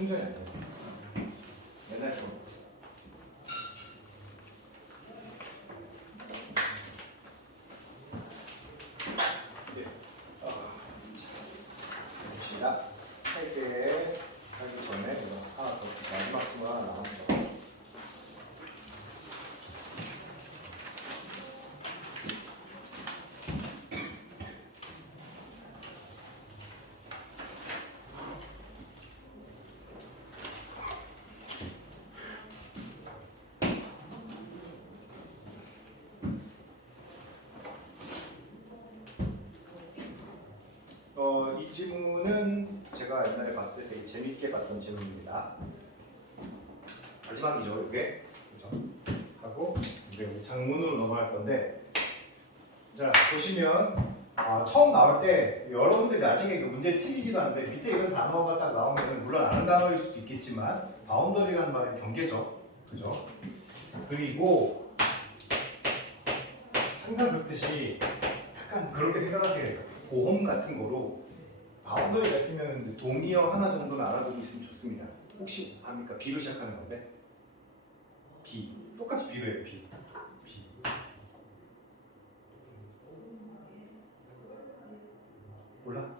충전이 안 돼. 옛날 거. 네. 봅시다. 할게 하기 전에 이거 하나 더 마지막 친구 하나 나옵니다. 이 지문은 제가 옛날에 봤을 때 되게 재밌게 봤던 지문입니다. 마지막이죠, 이게. 그죠? 하고 이제 우리 장문으로 넘어갈 건데, 자 보시면 처음 나올 때 여러분들이 나중에 그 문제 틀리기도 하는데 밑에 이런 단어가 딱 나오면 물론 아는 단어일 수도 있겠지만 바운더리라는 말은 경계죠, 그죠? 그리고 항상 그렇듯이 약간 그렇게 생각하세요. 보험 같은 거로 바운더리가 있으면 동의어 하나 정도는 알아두고 있으면 좋습니다. 혹시 압니까? B로 시작하는 건데 B 똑같이 B로 해요. B 몰라?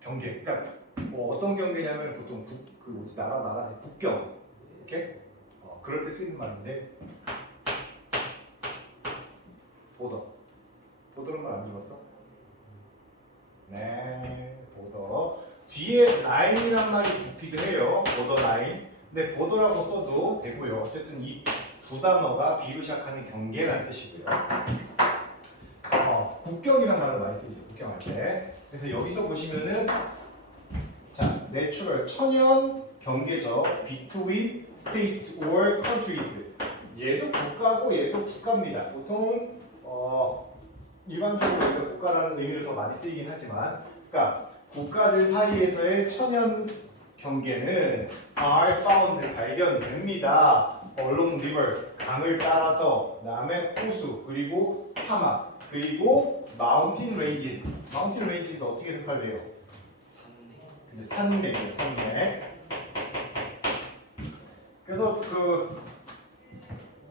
경계. 그러니까 어떤 경계냐면 보통 나라에서 국경 이렇게 그럴 때 쓰이는 말인데 보더는 말 안 들었어? 네, 보더. 뒤에 라인이란 말이 붙기도 해요. 보더 라인. 근데 보더라고 써도 되고요. 어쨌든 이 두 단어가 B로 시작하는 경계라는 뜻이고요. 국경이란 말을 많이 쓰죠. 국경할 때. 그래서 여기서 보시면은 자, 내추럴 천연 경계죠. Between states or countries. 얘도 국가고 얘도 국가입니다. 보통 일반적으로 국가라는 의미를 더 많이 쓰이긴 하지만, 그러니까 국가들 사이에서의 천연 경계는 are found 발견됩니다. along river 강을 따라서, 그다음에 호수, 그리고 사막, 그리고 mountain ranges. mountain ranges 어떻게 색깔돼요? 산맥이에요, 산맥. 그래서 그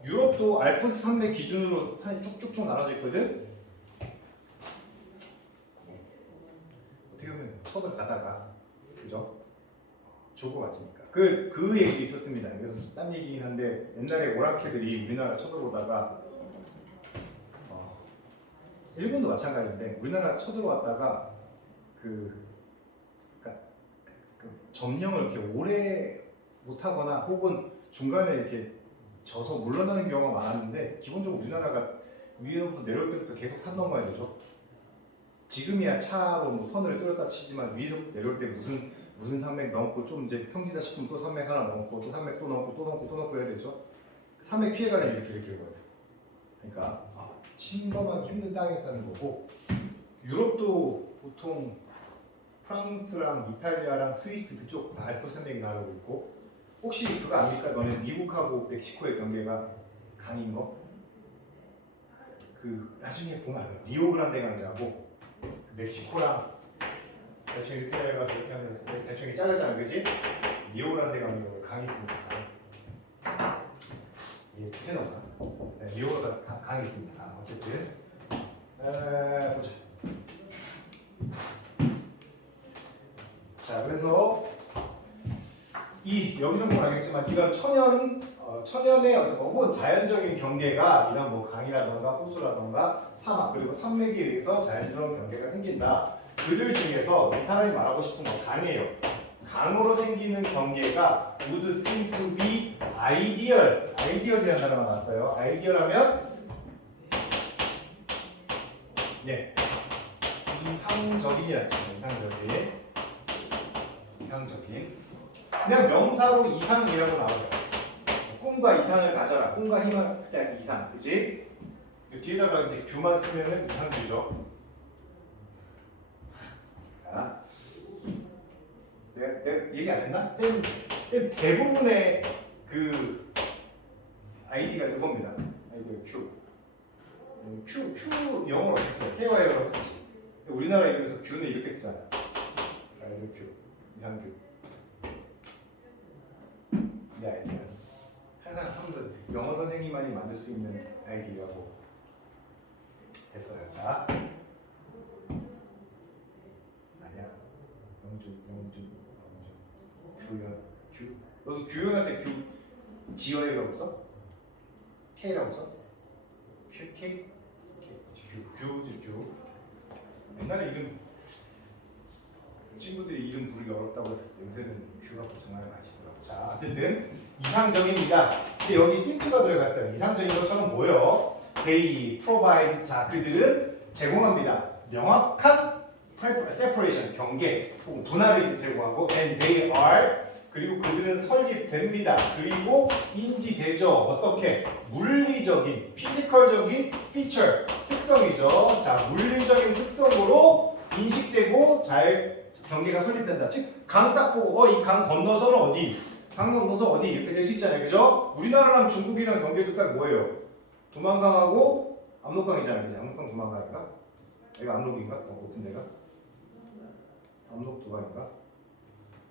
유럽도 알프스 산맥 기준으로 산이 쭉쭉쭉 나눠져 있거든. 어떻게 보면 서들 가다가 그죠? 죽을 것 같으니까. 그 얘기도 있었습니다. 그래서 딴 얘기긴 한데 옛날에 오랑캐들이 우리나라 쳐들어오다가 일본도 마찬가지인데 우리나라 쳐들어왔다가 그 점령을 이렇게 오래 못하거나 혹은 중간에 이렇게 져서 물러나는 경우가 많았는데 기본적으로 우리나라가 위에부터 내려올 때부터 계속 산 넘어야 되죠. 지금이야 차로 뭐 터널을 뚫었다 치지만 위에서부터 내려올 때 무슨 산맥 넘고 좀 이제 평지다 싶으면 또 산맥 하나 넘고 또 산맥 또 넘고 또 넘고 또 넘고 해야 되죠. 산맥 피해가려면 이렇게 가야 돼요. 그러니까 침범하기 힘든 땅이었다는 거고, 유럽도 보통 프랑스랑 이탈리아랑 스위스 그쪽 다 알프 산맥이 나르고 있고, 혹시 그거 압니까? 너네 미국하고 멕시코의 경계가 강인 거? 그 나중에 보면 알아요. 리오그란데 강이라고 멕시코랑 대충 이렇게 해가지고 이렇게 하면 대충 이렇게 자르잖아, 그지? 리오그란데 강이라고 강이 있습니다. 예, 밑에 나오나? 네, 리오그란데 강이 있습니다. 어쨌든 보자. 자, 그래서 여기서 보면 알겠지만 이런 천연의 혹은 자연적인 경계가 이런 뭐 강이라던가 호수라던가 사막 그리고 산맥에 의해서 자연스러운 경계가 생긴다. 그들 중에서 이 사람이 말하고 싶은 건 강이에요. 강으로 생기는 경계가 would seem to be ideal. ideal이라는 단어가 나왔어요. ideal하면 이상적인이라는 뜻이에요. 이상적인. 그냥 명사로 이상이라고 나오죠. 꿈과 이상을 가져라. 꿈과 희망, 그때 이상, 그지? 뒤에다가 이제 규만 쓰면은 이상규죠. 자, 내가 얘기 안 했나? 쌤 대부분의 그 아이디가 이겁니다. 아이디가 Q 영어로 어떻게 써요? K와 영어로 쓰지. 우리나라 이름에서 Q는 이렇게 쓰잖아. 아이디가 Q, 이상규. 이 아이디어 항상 영어 선생님만이 만들 수 있는 아이디어고 됐어요. 자, 아니야. 영준. 규현, 너도 규현한테 지어이라고 써? K라고 써? K? 규. 옛날에 이름 친구들이 이름 부르기 어렵다고 했을 때 요새는 규가 정말 맛있더라고. 자, 어쨌든 이상적입니다. 근데 여기 simpl가 들어갔어요. 이상적인 것처럼 뭐요? They provide. 자, 그들은 제공합니다. 명확한 separation, 경계 혹은 분할을 제공하고 and they are. 그리고 그들은 설립됩니다. 그리고 인지되죠. 어떻게? 물리적인, 피지컬적인 feature, 특성이죠. 자, 물리적인 특성으로 인식되고 잘 경계가 설립된다. 즉, 강 딱 보고 이 강 건너서는 어디? 강 건너서 어디? 이렇게 될 수 있잖아요. 그죠? 우리나라랑 중국이랑 경계도 딱 뭐예요? 두만강하고 압록강이잖아요. 그죠? 압록강 두만강인가? 얘가 압록인가? 높은 데가? 압록 두강인가?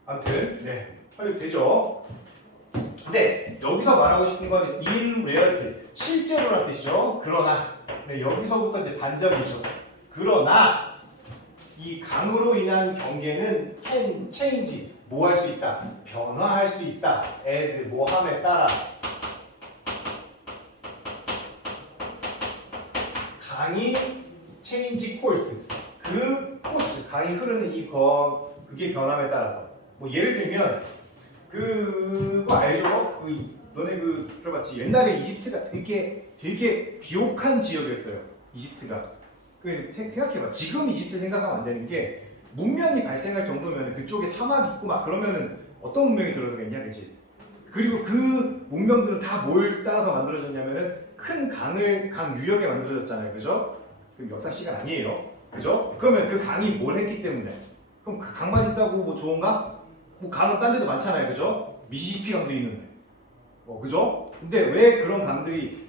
아무튼 네. 설립되죠. 근데 여기서 말하고 싶은 건 in reality, 실제로라는 뜻이죠. 그러나 네, 여기서부터 이제 반전이죠. 그러나 이 강으로 인한 경계는 can change, 뭐 할 수 있다? 변화할 수 있다. as, 뭐 함에 따라. 강이 change course, 그 코스, 강이 흐르는 그게 변함에 따라서. 뭐 예를 들면 그거 알죠? 너네 들어봤지? 옛날에 이집트가 되게 비옥한 지역이었어요. 이집트가. 생각해봐. 지금 이집트 생각하면 안 되는 게 문명이 발생할 정도면 그쪽에 사막 있고 막 그러면은 어떤 문명이 들어서겠냐, 그치? 그리고 그 문명들은 다 뭘 따라서 만들어졌냐면은 큰 강 유역에 만들어졌잖아요, 그죠? 그 역사 시간 아니에요, 그죠? 그러면 그 강이 뭘 했기 때문에? 그럼 그 강만 있다고 뭐 좋은가? 뭐 강은 딴 데도 많잖아요, 그죠? 미시시피 강도 있는데, 그죠? 근데 왜 그런 강들이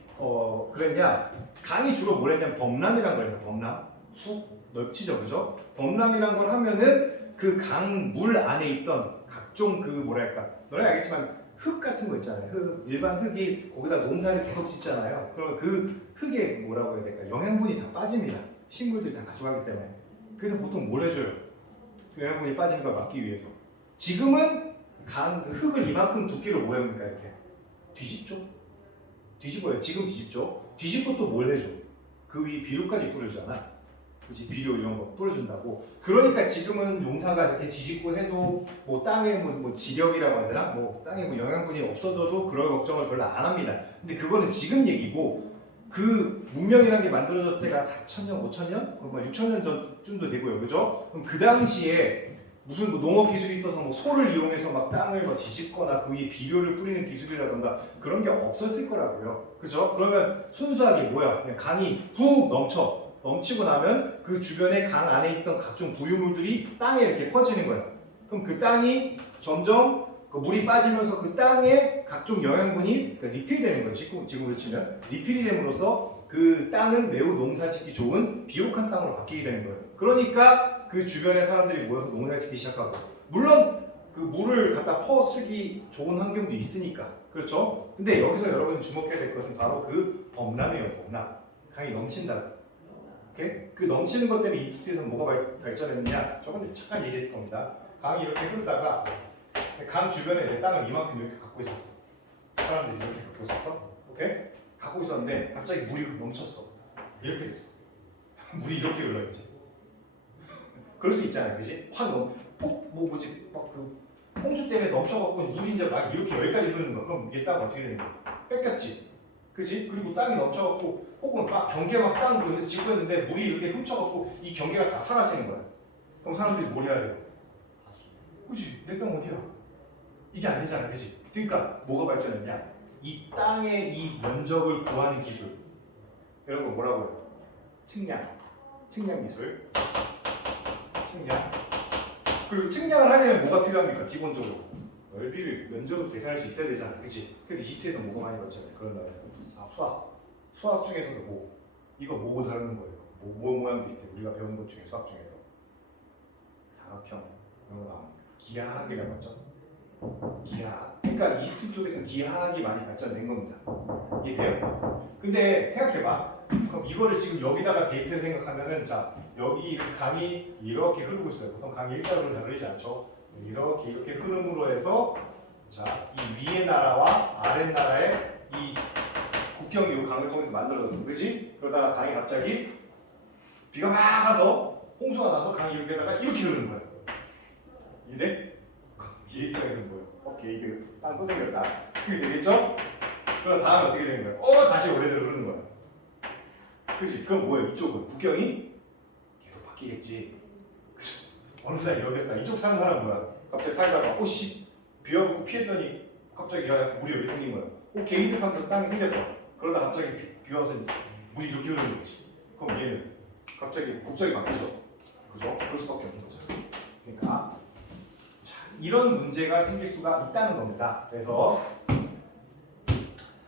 그랬냐? 강이 주로 뭘 했냐면 범람이란 걸 해서 범람, 훅 넓치죠, 그죠? 범람이란 걸 하면은 그 강 물 안에 있던 각종 너네 알겠지만 흙 같은 거 있잖아요. 일반 흙이 거기다 농사를 계속 짓잖아요. 그러면 그 흙에 뭐라고 해야 될까? 영양분이 다 빠집니다. 식물들이 다 가져가기 때문에. 그래서 보통 뭘 해줘요? 그 영양분이 빠지는 걸 막기 위해서. 지금은 그 흙을 이만큼 두께로 뭐 합니까? 이렇게 뒤집죠? 뒤집어요. 지금 뒤집죠? 뒤집고 또 뭘 해줘? 그 위에 비료까지 뿌려주잖아. 그치? 비료 이런 거 뿌려준다고. 그러니까 지금은 용사가 이렇게 뒤집고 해도 뭐 땅에 뭐 지력이라고 하더라? 뭐 땅에 뭐 영양분이 없어져도 그럴 걱정을 별로 안 합니다. 근데 그거는 지금 얘기고, 그 문명이라는 게 만들어졌을 때가 4,000년, 5,000년? 6,000년 전쯤도 되고요. 그죠? 그럼 그 당시에 무슨 뭐 농업 기술이 있어서 뭐 소를 이용해서 막 땅을 막 뒤집거나 그 위에 비료를 뿌리는 기술이라던가 그런 게 없었을 거라고요. 그죠? 그러면 순수하게 뭐야? 그냥 강이 훅 넘치고 나면 그 주변에 강 안에 있던 각종 부유물들이 땅에 이렇게 퍼지는 거예요. 그럼 그 땅이 점점 그 물이 빠지면서 그 땅에 각종 영양분이 리필되는 거예요. 지금으로 치면 리필이 됨으로써 그 땅은 매우 농사짓기 좋은 비옥한 땅으로 바뀌게 되는 거예요. 그러니까 그 주변의 사람들이 모여서 농사를 짓기 시작하고, 물론 그 물을 갖다 퍼쓰기 좋은 환경도 있으니까, 그렇죠? 근데 여기서 여러분이 주목해야 될 것은 바로 그 범람이에요. 범람. 강이 넘친다고. 오케이? 그 넘치는 것 때문에 이집트에서 뭐가 발전했느냐? 저번에 잠깐 얘기했을 겁니다. 강이 이렇게 흐르다가 강 주변에 땅을 이만큼 이렇게 갖고 있었어. 사람들이 이렇게 갖고 있었어. 오케이? 갖고 있었는데 갑자기 물이 넘쳤어. 이렇게 됐어. 물이 이렇게 흘러있지. 그럴 수 있잖아요, 그지? 홍수 때문에 넘쳐갖고 물이 이제 막 이렇게 여기까지 흐르는 거. 그럼 이게 땅 어떻게 되는 거야? 뺏겼지, 그지? 그리고 땅이 넘쳐갖고 혹은 막 경계 막 땅 여기서 짓고 있는데 물이 이렇게 훔쳐갖고 이 경계가 다 사라지는 거야. 그럼 사람들이 뭘 해야 돼요? 그지? 내 땅 어디야? 이게 안 되잖아, 그지? 그러니까 뭐가 발전했냐? 이 땅의 이 면적을 구하는 기술, 이런 거 뭐라고 해요? 측량 기술. 측량. 그리고 측량을 하려면 뭐가 필요합니까? 기본적으로 넓이를, 면적을 계산할 수 있어야 되잖아, 그치? 그래서 이집트에서 뭐가 많이 발전해. 그런 나라에서 수학 중에서도 이거 뭐 다루는 거예요? 뭐 모양 비슷해. 우리가 배운 것 중에 수학 중에서 사각형 이런 거 나옵니다. 기하학이라고 하죠. 기하학. 그러니까 이집트 쪽에서 기하학이 많이 발전된 겁니다. 이해돼요? 근데 생각해봐. 그럼 이거를 지금 여기다가 대입해서 생각하면은 자 여기 강이 이렇게 흐르고 있어요. 보통 강이 일자로 흐르지 않죠. 이렇게 흐름으로 해서 자 이 위의 나라와 아래 나라의 이 국경이 이 강을 통해서 만들어졌어, 그지? 그러다가 강이 갑자기 비가 막 와서 홍수가 나서 강이 여기다가 이렇게 흐르는 거야. 이해? 게이트가 있는 거예요. 게이트 땅 꺼생겼다. 그게 되겠죠? 그럼 다음에 어떻게 되는 거야? 다시 원래대로 흐르는 거야. 그치? 그럼 뭐야? 이쪽은 국경이 계속 바뀌겠지. 그죠? 어느 날 여기였다. 이쪽 사는 사람 뭐야? 갑자기 살다가 오씨 비와갖고 피했더니 갑자기 야 물이 여기 생긴 거야. 게이트 하면서 땅이 생겼어. 그러다 갑자기 비 와서 물이 이렇게 흐르는 거지. 그럼 얘는 갑자기 국적이 바뀌죠. 그죠? 그럴 수밖에 없는 거죠. 그러니까 자, 이런 문제가 생길 수가 있다는 겁니다. 그래서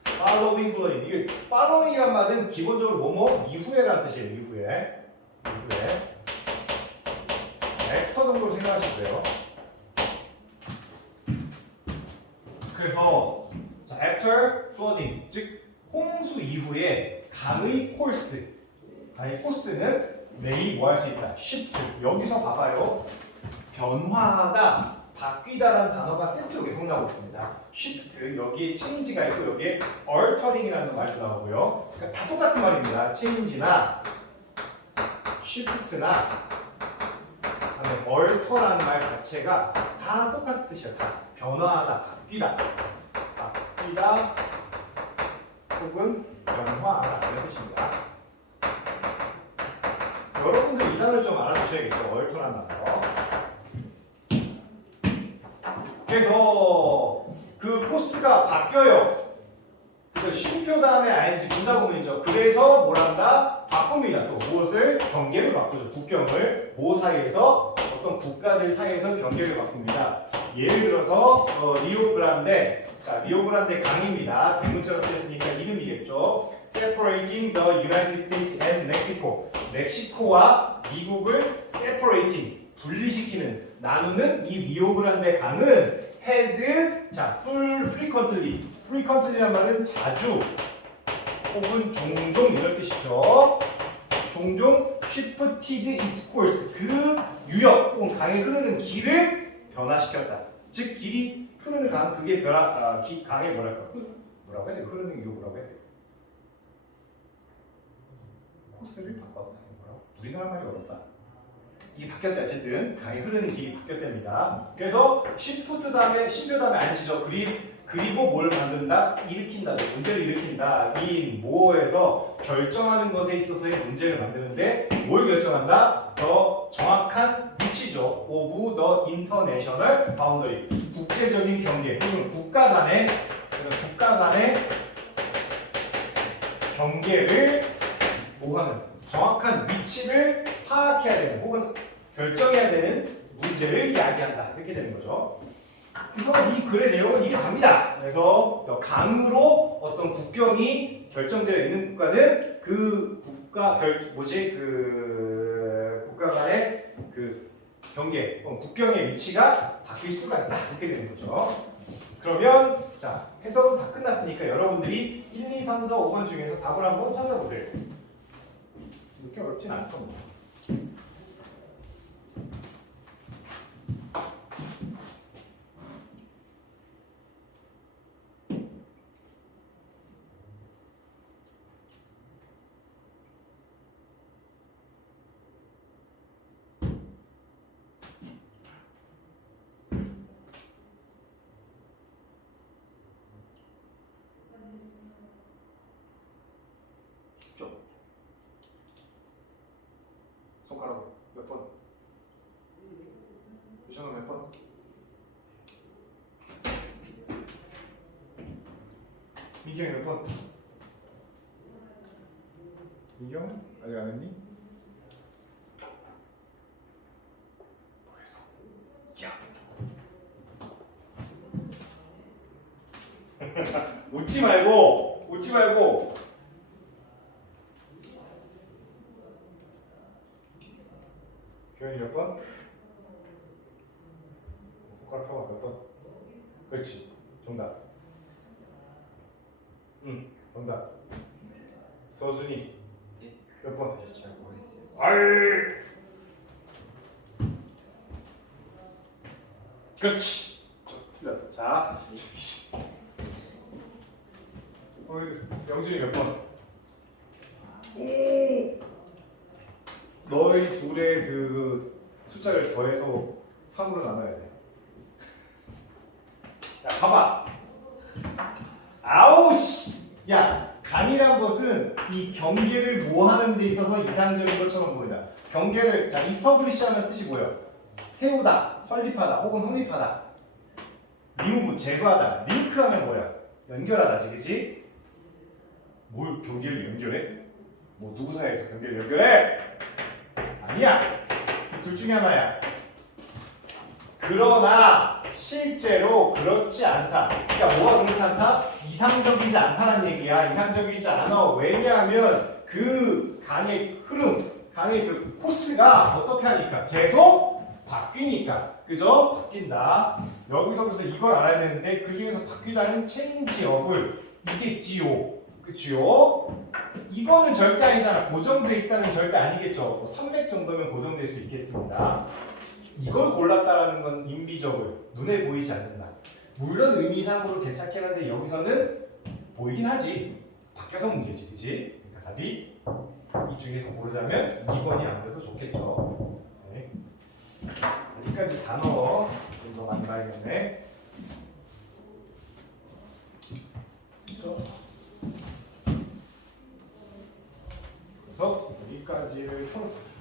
following flooding 이게 following이란 말은 기본적으로 뭐뭐 이후에라는 뜻이에요. 이후에 애프터 정도로 생각하시면 돼요. 그래서 자, after flooding 즉 홍수 이후에 강의 코스는 may 뭐 할 수 있다. shift 여기서 봐봐요. 변화하다, 바뀌다라는 단어가 세트로 계속 나오고 있습니다. shift 여기에 change가 있고 여기에 altering이라는 말도 나오고요. 그러니까 다 똑같은 말입니다. change나 shift나 alter라는 말 자체가 다 똑같은 뜻이에요. 다 변화하다, 바뀌다 혹은 변화하다는 뜻입니다. 여러분들 이 단어를 좀 알아두셔야겠죠. 얼터라는 단어. 그래서 그 코스가 바뀌어요. 그래서 쉼표 다음에 ing 분사구문이죠. 그래서 뭘 한다? 바꿉니다. 또 무엇을? 경계를 바꾸죠. 국경을 모 사이에서 어떤 국가들 사이에서 경계를 바꿉니다. 예를 들어서 리오그란데 자 리오그란데 강입니다. 대문자로 쓰였으니까 이름이겠죠. Separating the United States and Mexico. 멕시코와 미국을 separating 분리시키는 나누는 이 리오그란데 강은 has 자 frequently란 말은 자주 혹은 종종 이런 뜻이죠. 종종 shifted its course 그 유역 혹은 강에 흐르는 길을 변화시켰다. 즉 길이 흐르는 강 그게 강의 뭐라고 해야 돼? 흐르는 이유 뭐라고 해야 돼? 코스를 바꿨다. 뭐라고? 우리나라 말이 어렵다. 이게 바뀌었다. 어쨌든 강이 흐르는 길이 바뀌었답니다. 그래서 시프트 다음에 쉼표 다음에 안시죠. 그리고 뭘 만든다? 일으킨다. 문제를 일으킨다. 이 뭐에서 결정하는 것에 있어서의 문제를 만드는데 뭘 결정한다? 더 정확한 위치죠. 오브 더 인터내셔널 바운더리. 국제적인 경계 또는 국가 간의 경계를 뭐하는 정확한 위치를 파악해야 되는 혹은 결정해야 되는 문제를 이야기한다. 이렇게 되는 거죠. 그래서 이 글의 내용은 이게 답니다. 그래서 강으로 어떤 국경이 결정되어 있는 국가는 그 국가 국가 간의 그 경계, 국경의 위치가 바뀔 수가 있다. 이렇게 되는 거죠. 그러면 자 해석은 다 끝났으니까 여러분들이 1, 2, 3, 4, 5번 중에서 답을 한번 찾아보세요. 이렇게 어렵진 않습니다. 쉽죠? 손가락으로 몇 번? 유정은 몇 번? 민경이 몇 번? 민경? 아직 안 했니? 뭐해서? 야! 웃지 말고 교현이 몇 번? 손가락 펴봐 몇 번? 그렇지. 정답. 정답. 서준이. 예? 몇 번? 잘 모르겠어요. 알. 그렇지. 틀렸어. 자. 영준이 몇 번? 오. 너희 둘의 그 숫자를 더해서 3으로 나눠야 돼. 야, 봐봐. 아우 씨. 야, 간이란 것은 이 경계를 모하는 데 있어서 이상적인 것처럼 보인다. 경계를 자, 이스터블리시 하는 뜻이 뭐예요? 세우다, 설립하다, 혹은 확립하다. 리무브 제거하다. 링크하면 뭐야? 연결하다지, 그치? 뭘 경계를 연결해? 뭐 누구 사이에서 경계를 연결해? 아니야. 둘 중에 하나야. 그러나 실제로 그렇지 않다. 그러니까 뭐가 그렇지 않다? 이상적이지 않다는 얘기야. 이상적이지 않아. 왜냐하면 그 강의 흐름, 강의 그 코스가 어떻게 하니까 계속 바뀌니까. 그죠? 바뀐다. 여기서부터 이걸 알아야 되는데 그 중에서 바뀌다는 체인지업을 이겠지요. 그치요? 이거는 절대 아니잖아. 고정돼 있다는 절대 아니겠죠. 뭐 300 정도면 고정될 수 있겠습니다. 이걸 골랐다라는 건 인비저블, 눈에 보이지 않는다. 물론 의미상으로 괜찮긴 한데 여기서는 보이긴 하지. 바뀌어서 문제지, 그치? 그러니까 답이 이 중에서 고르자면 2번이 아무래도 좋겠죠. 네. 아직까지 단어 좀 더 많이 봐야겠네. 그렇죠? 그래서 여기까지를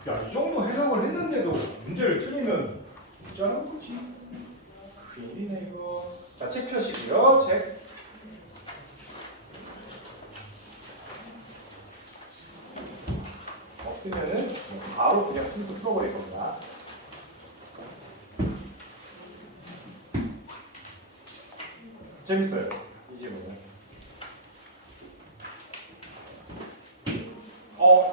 야, 이 정도 해석을 했는데도 문제를 틀리면 문자라는 거지. 큰일이네 이거. 자, 책 펴시고요. 책. 없으면은 바로 그냥 풀고 풀어버릴 겁니다. 재밌어요. 이 질문은.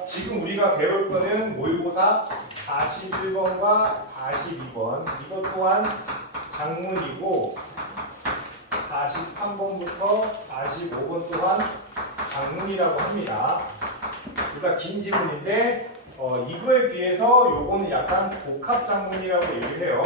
지금 우리가 배울 거는 모의고사 41번과 42번. 이것 또한 장문이고 43번부터 45번 또한 장문이라고 합니다. 그러니까 긴 지문인데 이거에 비해서 요거는 약간 복합 장문이라고 얘기를 해요.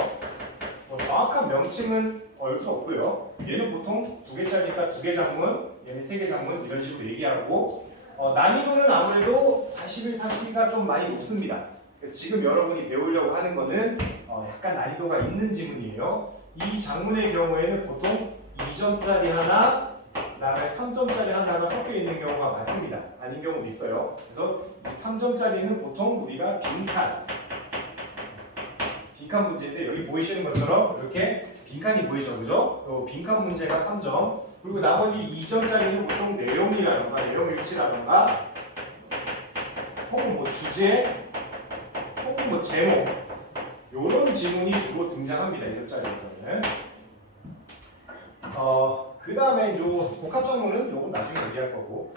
정확한 명칭은 알 수 없고요. 얘는 보통 2개짜리니까 2개 장문, 얘는 3개 장문 이런 식으로 얘기하고 난이도는 아무래도 41, 42가 좀 많이 높습니다. 그래서 지금 여러분이 배우려고 하는 거는 약간 난이도가 있는 지문이에요. 이 장문의 경우에는 보통 2점짜리 하나, 그다음에 3점짜리 하나가 섞여 있는 경우가 많습니다. 아닌 경우도 있어요. 그래서 이 3점짜리는 보통 우리가 빈칸 문제인데 여기 보이시는 것처럼 이렇게 빈칸이 보이죠, 그죠? 빈칸 문제가 3점. 그리고 나머지 2점짜리는 보통 내용이라던가 내용 일치라던가 혹은 뭐 주제 혹은 뭐 제목 이런 지문이 주로 등장합니다. 2점짜리에서는. 그 다음에 요 복합 장문은 요건 나중에 얘기할 거고.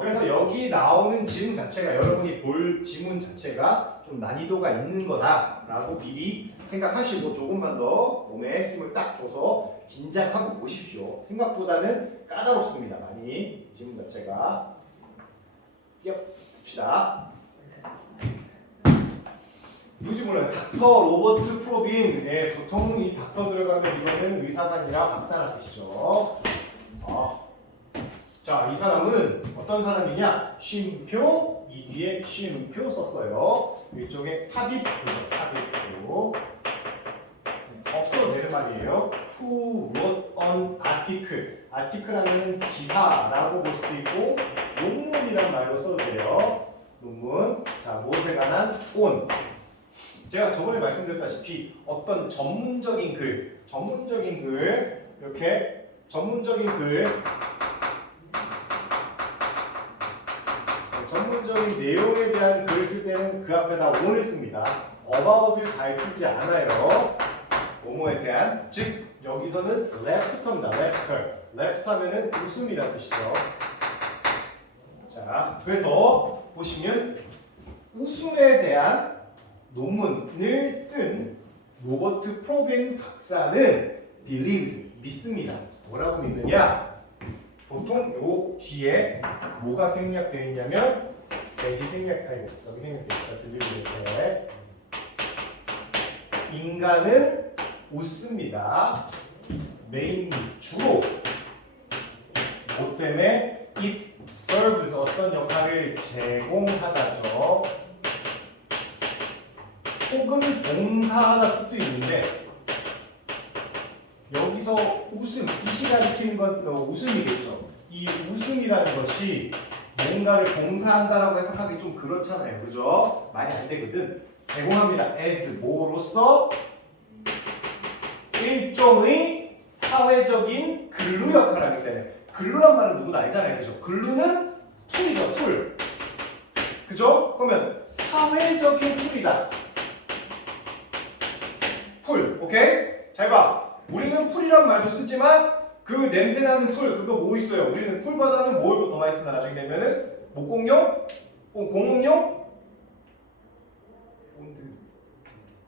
그래서 여기 나오는 지문 자체가 여러분이 볼 지문 자체가 좀 난이도가 있는 거다라고 미리 생각하시고 조금만 더 몸에 힘을 딱 줘서 긴장하고 보십시오. 생각보다는 까다롭습니다. 많이 지문 자체가. 봅시다. 누구지 몰라요. 닥터 로버트 프로빈. 예, 보통 이 닥터 들어가면 이거는 의사가 아니라 박사라는 뜻이죠. 자, 이 사람은 어떤 사람이냐? 쉼표, 이 뒤에 쉼표 썼어요. 이쪽에 삽입표죠. 삽입표. 없어도 되는 말이에요. Who wrote an article? article하면 기사라고 볼 수도 있고 논문이란 말로 써도 돼요. 논문. 자, 무엇에 관한 on. 제가 저번에 말씀드렸다시피 어떤 전문적인 글, 이렇게 전문적인 내용에 대한 글을 쓸 때는 그 앞에다 on을 씁니다. about을 잘 쓰지 않아요. 뭐뭐에 대한, 즉 여기서는 left입니다. left 하면은 웃음이라는 뜻이죠. 자, 그래서 보시면 웃음에 대한 논문을 쓴 로버트 프로빈 박사는 believes, 믿습니다. 뭐라고 믿느냐? 보통 요 뒤에 뭐가 생략되어 있냐면 여기 생략되어 있는데 인간은 웃습니다. 메인리 주로 뭐 때문에 it serves 어떤 역할을 제공하다죠. 혹은 봉사하다 뜻도 있는데 여기서 웃음, 이 시간 익히는 건 웃음이겠죠. 이 웃음이라는 것이 뭔가를 봉사한다라고 해석하기 좀 그렇잖아요. 그죠? 말이 안 되거든. 제공합니다. as 뭐로서 일종의 사회적인 근로 역할을 하기 때문에 근로란 말은 누구나 알잖아요. 그죠? 근로는 툴이죠. 툴. 그죠? 그러면 사회적인 툴이다. 풀. 오케이? 잘 봐. 우리는 풀이란 말도 쓰지만 그 냄새나는 풀 그거 뭐 있어요? 우리는 풀보다는 뭘 더 많이 쓴다 나중에 되면은 목공용? 공업용?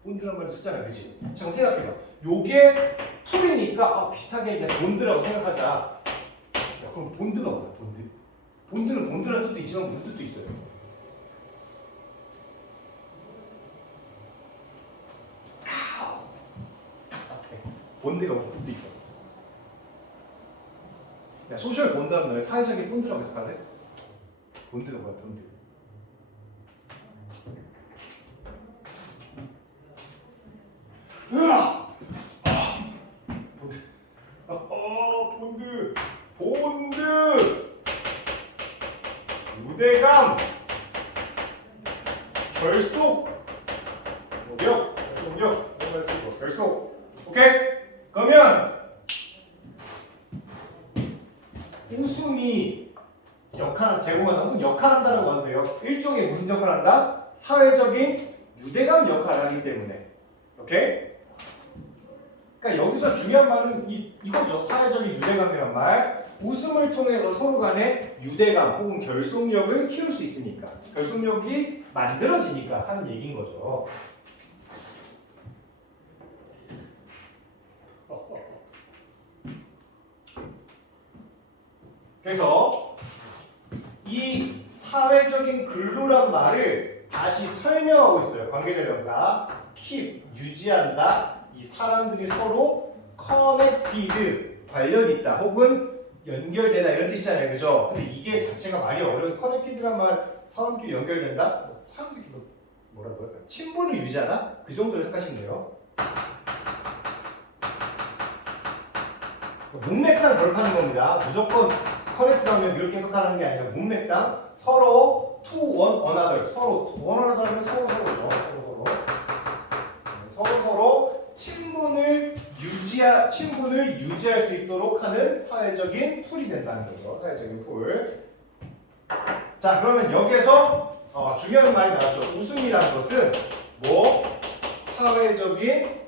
본드란 말도 쓰잖아. 그치? 자 그럼 생각해봐. 요게 풀이니까 비슷하게 그냥 본드라고 생각하자. 야 그럼 본드가 뭐야? 본드? 본드는 본드라는 뜻도 있지만 무슨 뜻도 있어요? 본드가 무슨 뜻도 있어. 야, 소셜 본드라는 말 사회적인 본드라고 해석할래? 본드가 뭐야, 본드? 으아! 본드. 본드. 본드. 유대감. 결속. 뭐요? 결속. 오케이? 그러면 웃음이 제공하는 혹은 역할한다라고 하는데요. 일종의 무슨 역할을 한다? 사회적인 유대감 역할을 하기 때문에. 오케이? 그러니까 여기서 중요한 말은 이거죠. 사회적인 유대감이란 말. 웃음을 통해서 서로 간의 유대감 혹은 결속력을 키울 수 있으니까. 결속력이 만들어지니까 하는 얘기인 거죠. 그래서 이 사회적인 근로란 말을 다시 설명하고 있어요. 관계대명사 keep 유지한다. 이 사람들이 서로 connected 관련이 있다. 혹은 연결되다 이런 뜻이잖아요. 그죠? 근데 이게 자체가 말이 어려운 connected란 말 사람끼리 연결된다? 사람들끼리 뭐라고 할까? 친분을 유지하다? 그 정도로 생각하시면 돼요. 문맥상 그렇다는 겁니다. 무조건 커넥트 하면 이렇게 해석하는 게 아니라 문맥상 서로 to one another 서로 one another 하면 서로죠. 서로 친분을 유지할 수 있도록 하는 사회적인 툴이 된다는 거죠. 사회적인 툴. 자 그러면 여기에서 중요한 말이 나왔죠. 웃음이라는 것은 뭐 사회적인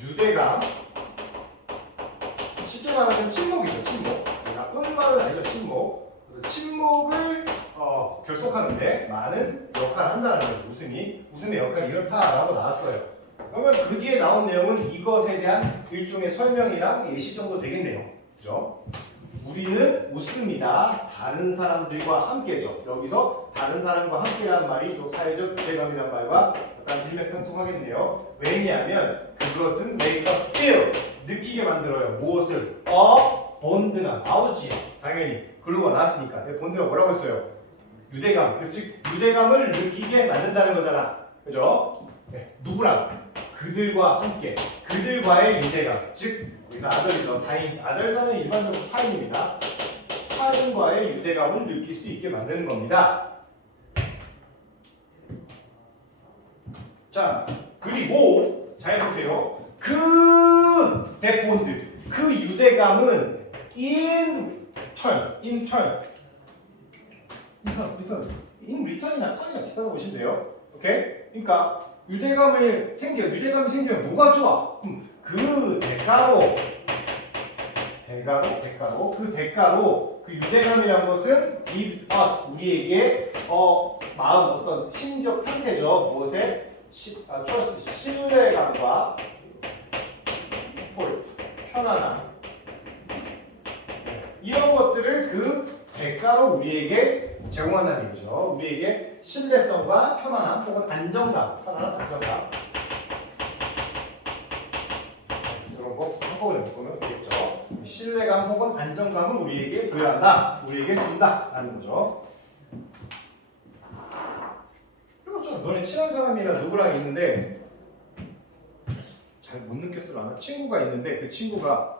유대감. 쉽게 말하면 침묵이죠. 침묵. 나쁜 말은 아니죠. 침묵. 그래서 침묵을 결속하는데 많은 역할을 한다는 거예요. 웃음의 역할이 이렇다라고 나왔어요. 그러면 그 뒤에 나온 내용은 이것에 대한 일종의 설명이랑 예시 정도 되겠네요. 그죠? 우리는 웃습니다. 다른 사람들과 함께죠. 여기서 다른 사람과 함께라는 말이 또 사회적 유대감이라는 말과 약간 일맥상통하겠네요. 왜냐하면 그것은 make us feel 느끼게 만들어요. 무엇을? 본드가 나오지요. 당연히 글로가 나왔으니까. 본드가 뭐라고 했어요? 유대감. 즉 유대감을 느끼게 만든다는 거잖아. 그죠? 네. 누구랑? 그들과 함께. 그들과의 유대감. 즉 여기서 아들이죠. 타인. 아들사는 일반적으로 타인입니다. 타인과의 유대감을 느낄 수 있게 만드는 겁니다. 자 그리고 잘 보세요. 그 대본드. 그 유대감은 in return이나 턴이나 비슷하다고 보시면 돼요. 오케이? 그러니까 유대감이 생기면 뭐가 좋아? 그 대가로 그 유대감이란 것은 gives us 우리에게 마음 어떤 심리적 상태죠. 무엇에? trust 신뢰감과 편안함. 이런 것들을 그 대가로 우리에게 제공한다는 얘기죠. 우리에게 신뢰성과 편안함 혹은 안정감, 편안함, 안정감 이런 거 한꺼번에 묶으면 되겠죠. 신뢰감 혹은 안정감을 우리에게 부여한다, 우리에게 준다라는 거죠. 그렇죠. 너네 친한 사람이랑 누구랑 있는데 잘 못 느꼈으려나? 친구가 있는데 그 친구가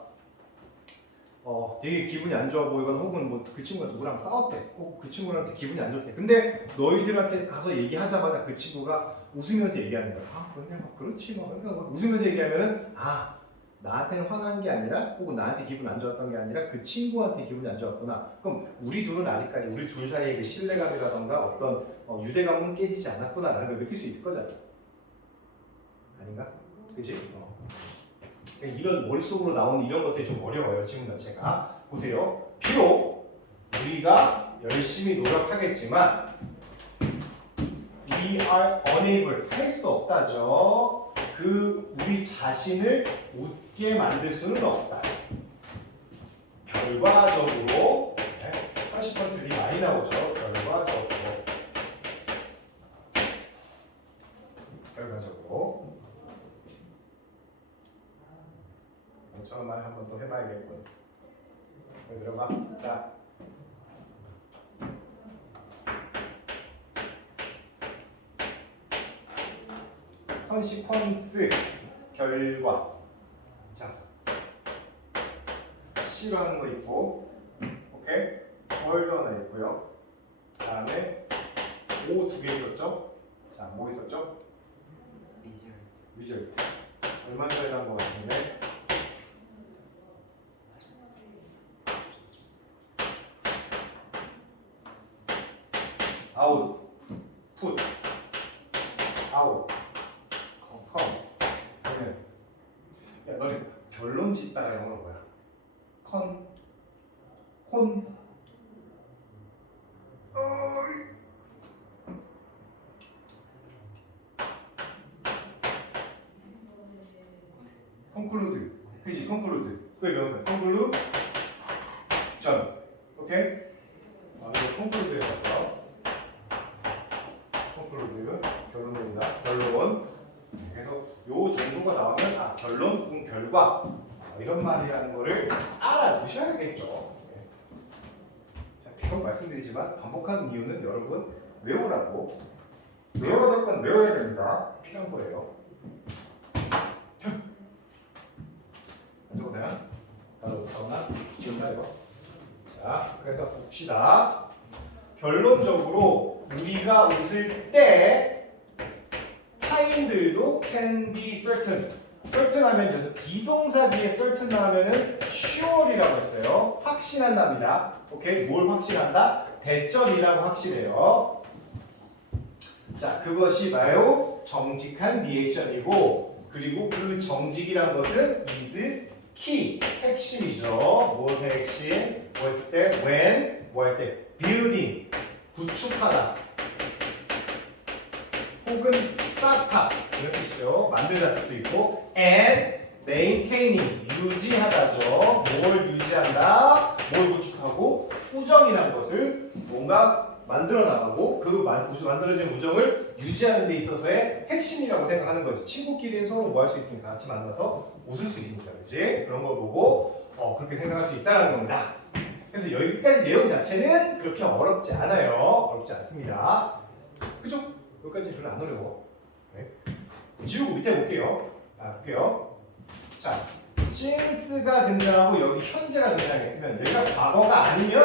되게 기분이 안 좋아 보이거나 혹은 뭐 그 친구가 누구랑 싸웠대. 혹은 그 친구한테 기분이 안 좋대. 근데 너희들한테 가서 얘기하자마자 그 친구가 웃으면서 얘기하는 거야. 아, 근데 막 그렇지 뭐. 그러니까 웃으면서 얘기하면은 나한테는 화난 게 아니라 혹은 나한테 기분 안 좋았던 게 아니라 그 친구한테 기분이 안 좋았구나. 그럼 우리 둘은 아직까지 우리 둘 사이에 그 신뢰감이라던가 어떤 유대감은 깨지지 않았구나라는 걸 느낄 수 있을 거잖아. 아닌가? 그치? 이런 머릿속으로 나오는 이런 것들이 좀 어려워요. 질문 자체가. 보세요. 비록 우리가 열심히 노력하겠지만 we are unable, 할 수 없다죠. 우리 자신을 웃게 만들 수는 없다. 결과적으로 80%리 많이 나오죠. 결과적으로 처음 말 한번 또 해봐야겠군. 들어봐. 자, 컨시퀀스 결과. 자, C라는 거 있고, 오케이. 월드 하나 있고요. 다음에 O 두 개 있었죠. 자, 뭐 있었죠? 리절트. 얼마 전에 한 거 같은데. 아웃, 풋, 아웃, 컴. 야, 너네 결론 짓다가 영어로 뭐야? 콘. 콘클루드. 그지? 콘클루드. 그게 명사. 콘클루 전. 오케이? 이거 콘클루드에 가서 콘클루드 결론입니다. 결론. 그래서 요 정도가 나오면 결론, 결과 이런 말이라는 거를 알아두셔야겠죠. 자, 계속 말씀드리지만 반복하는 이유는 여러분 외우라고. 외워야 될 건 외워야 됩니다. 필요한 거예요. 안쪽으로나 나도 가거나 지운다 이거. 자, 그래서 봅시다. 결론적으로 우리가 웃을 때 타인들도 can be certain. certain 하면 여기서 비동사 뒤에 certain 나오면은 sure이라고 했어요. 확신한답니다. 오케이? 뭘 확신한다? 대점이라고 확신해요. 자, 그것이 바로 정직한 리액션이고, 그리고 그 정직이란 것은 is key, 핵심이죠. 무엇의 핵심? 뭐 했을 때? when, 뭐 할 때? building, 구축하다. 혹은 쌓다. 이런 뜻이죠. 만들다 뜻도 있고, and maintaining, 유지하다죠. 뭘 유지한다? 뭘 구축하고, 우정이라는 것을 뭔가 만들어 나가고 그 만들어진 우정을 유지하는 데 있어서의 핵심이라고 생각하는 거지. 친구끼리는 서로 뭐 할 수 있으니까 같이 만나서 웃을 수 있으니까, 그렇지? 그런 거 보고 그렇게 생각할 수 있다는 겁니다. 그래서 여기까지 내용 자체는 그렇게 어렵지 않아요. 어렵지 않습니다. 그죠? 여기까지 별로 안 어려워. 네. 지우고 밑에 볼게요. 볼게요. 자, since가 등장하고 여기 현재가 등장했으면 얘가 과거가 아니면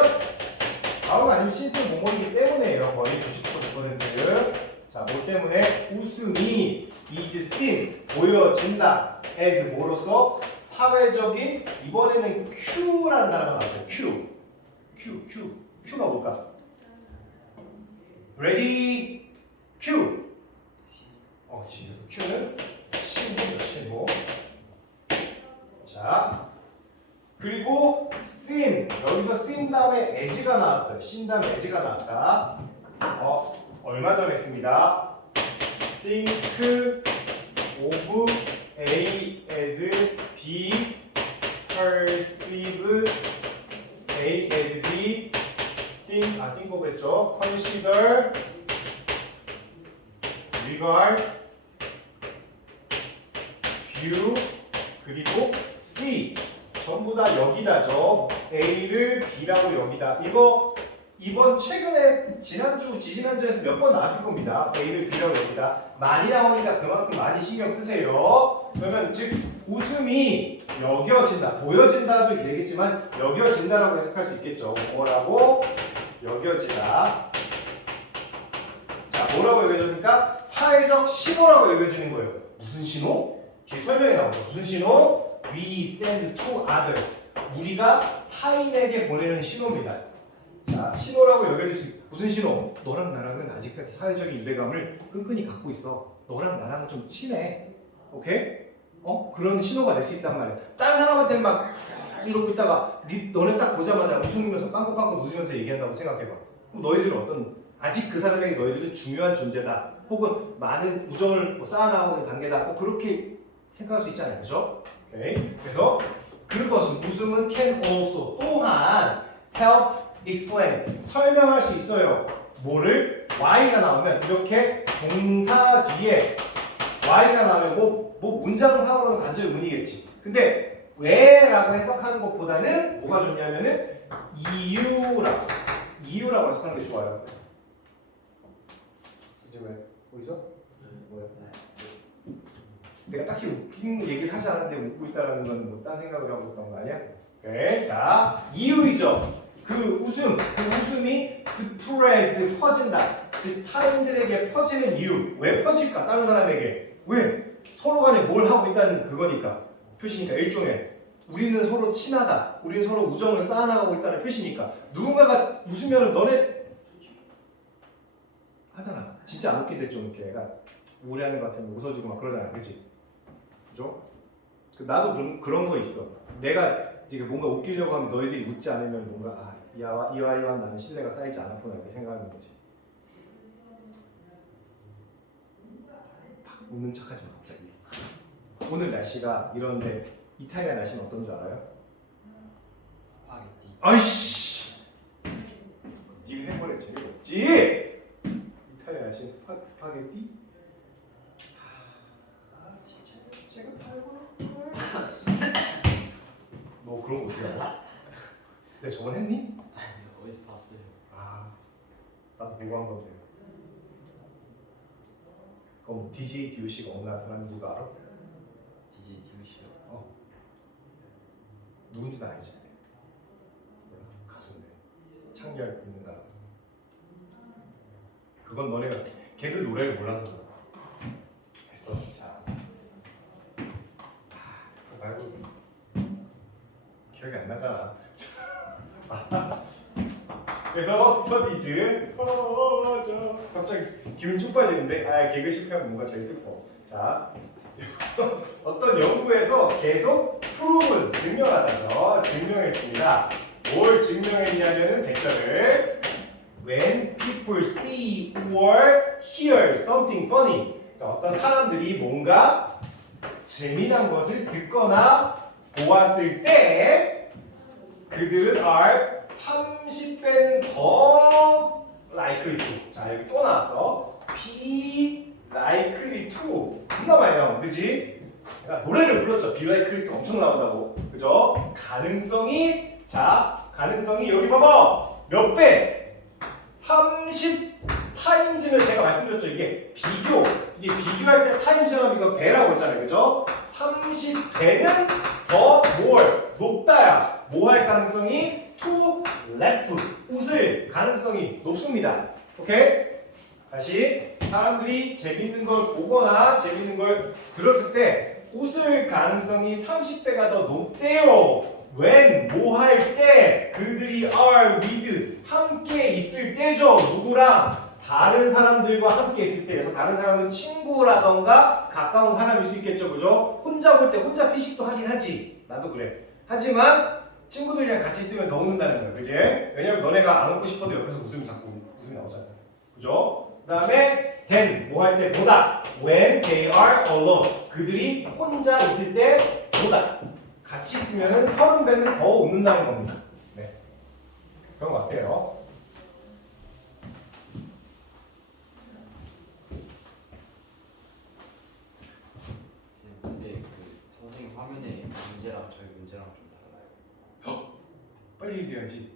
since는 모모이기 때문에요. 거의 99%. 자, 뭐 때문에? 웃음이 is seen, 보여진다. as 뭐로서? 사회적인, 이번에는 Q라는 단어가 나왔어요. Q가 뭘까? Ready, Q. Q는 신호. 자, 그리고 seen, 여기서 seen 다음에 as가 나왔어요. seen 다음에 as가 나왔다. 얼마 전에 했습니다. think of A as B U 그리고 C 전부 다 여기다죠. A를 B라고 여기다. 이거 이번 최근에 지난주 지지난주에서 몇 번 나왔을 겁니다. A를 B라고 여기다. 많이 나오니까 그만큼 많이 신경 쓰세요. 그러면 즉 웃음이 여겨진다, 보여진다도 되겠지만 여겨진다라고 해석할 수 있겠죠. 뭐라고? 여겨지다. 자, 뭐라고 여겨지니까 사회적 신호라고 여겨지는 거예요. 무슨 신호? 뒤에 설명이 나오죠. 무슨 신호? We send to others. 우리가 타인에게 보내는 신호입니다. 자, 신호라고 여겨질 수 있고 무슨 신호? 너랑 나랑은 아직까지 사회적인 유대감을 끈끈이 갖고 있어. 너랑 나랑은 좀 친해. 오케이? 그런 신호가 될 수 있단 말이야. 다른 사람한테는 막 이러고 있다가 너네 딱 보자마자 웃으면서 빵긋빵긋 웃으면서 얘기한다고 생각해봐. 그럼 너희들은 어떤 아직 그 사람에게 너희들은 중요한 존재다. 혹은 많은 우정을 쌓아나가는 단계다. 뭐 그렇게 생각할 수 있잖아요. 그죠? 오케이. 그래서 그것은 웃음은 can also 또한 help explain 설명할 수 있어요. 뭐를? y가 나오면 이렇게 동사 뒤에 y가 나오면 뭐 문장상으로는 간접 의문이겠지. 근데 왜라고 해석하는 것보다는 뭐가 좋냐면은 이유라고 해석하는 게 좋아요. 이제 왜? 보이죠? 뭐야? 내가 딱히 웃긴 얘기를 하지 않았는데 웃고 있다라는 건 뭐 딴 생각을 하고 있던 거 아니야? 오케이. 자, 이유이죠. 그 웃음이 spread 퍼진다. 즉 타인들에게 퍼지는 이유. 왜 퍼질까? 다른 사람에게. 왜? 서로 간에 뭘 하고 있다는 그거니까. 표시니까 일종의 우리는 서로 친하다. 우리는 서로 우정을 쌓아나가고 있다는 표시니까. 누군가가 웃으면 너네 하잖아. 진짜 안 웃긴데 좀 이렇게 애가 우울해하는 것 같으면 웃어주고 막 그러잖아. 그치? 그죠? 나도 그런 거 있어. 내가 지금 뭔가 웃기려고 하면 너희들이 웃지 않으면 뭔가 이 아이와 나는 신뢰가 쌓이지 않았구나 이렇게 생각하는 거지. 막 웃는 척하지 마 갑자기. 오늘 날씨가 이런데 이탈리아 날씨는 어떤 줄 알아요? 스파게티. 아이씨! 니가 해버려 재미없지? 이탈리아 날씨는 스파게티? 제가 너 그런 거 어떻게 알아? 내가 저번 했니? 아니요, 어디서 봤어요. 나도 보고 한 건데. 그럼 DJ DOC가 어느 나라 사람인 누가 알아? DJ 디오씨요. 누군지 다 알지? 몰라? 가수인데 창렬 있는 사람. 그건 너네가 걔들 노래를 몰라서 그래. 됐어. 자, 그거 말고 기억이 안 나잖아. 그래서 스터디즈 갑자기 기분 쭉 빠지는데 개그 실패하면 뭔가 제일 슬퍼. 자, 어떤 연구에서 계속 프로브는 증명하다죠. 증명했습니다. 뭘 증명했냐면은 대절을 When people see or hear something funny 어떤 사람들이 뭔가 재미난 것을 듣거나 보았을 때 그들은 are 30배는 더 likely to. 자, 여기 또 나왔어. be likely to. 존나 많이 나오는 그지? 내가 노래를 불렀죠. be likely to 엄청 나온다고. 그죠? 가능성이 여기 봐봐. 몇 배? 30 타임즈면 제가 말씀드렸죠. 이게 비교할 때 타임즈처럼 이거 배라고 했잖아요. 그죠? 30배는 더 more 높다야. 뭐 할 가능성이? to laugh 웃을 가능성이 높습니다. 오케이? 다시 사람들이 재밌는 걸 보거나 재밌는 걸 들었을 때 웃을 가능성이 30배가 더 높대요. when 뭐 할 때 그들이 are with 함께 있을 때죠. 누구랑? 다른 사람들과 함께 있을 때. 그래서 다른 사람은 친구라던가 가까운 사람일 수 있겠죠. 그죠? 혼자 볼 때 혼자 피식도 하긴 하지. 나도 그래. 하지만 친구들이랑 같이 있으면 더 웃는다는 거야. 그지? 왜냐면 너네가 안 웃고 싶어도 옆에서 웃음이 나오잖아. 그죠? 그 다음에 then 뭐 할 때 보다 when they are alone 그들이 혼자 있을 때 보다 같이 있으면 30배는 더 웃는다는 겁니다. 네. 그런 것 같아요. 지금 근데 그 문제랑 저희 문제랑 좀 달라요. 빨리 얘기해야지.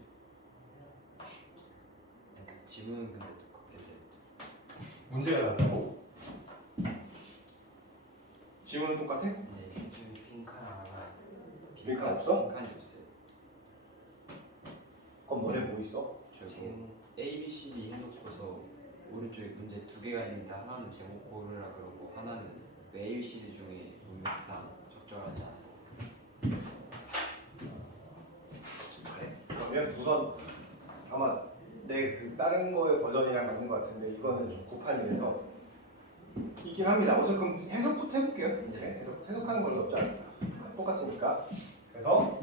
그 지문은 근데 똑같게 돼. 문제가 나다고? 지문은 똑같아? 네, 저기 빈칸 하나. 빈칸 없어? 빈칸이 없어요. 그럼 너네 뭐 있어? 제목 A, B, C, D 해놓고서 오른쪽에 문제 두 개가 있는데 하나는 제목 고르라 그러고 하나는 그 A, B, C, D 중에 문맥상 적절하지 않고. 그래. 그러면 우선 아마 내 그 다른 거의 버전이랑 맞는 것 같은데 이거는 좀 구판이라서 있긴 합니다. 우선 그럼 해석부터 해볼게요. 네, 해석하는 걸로 없지 않을까? 똑같으니까. 그래서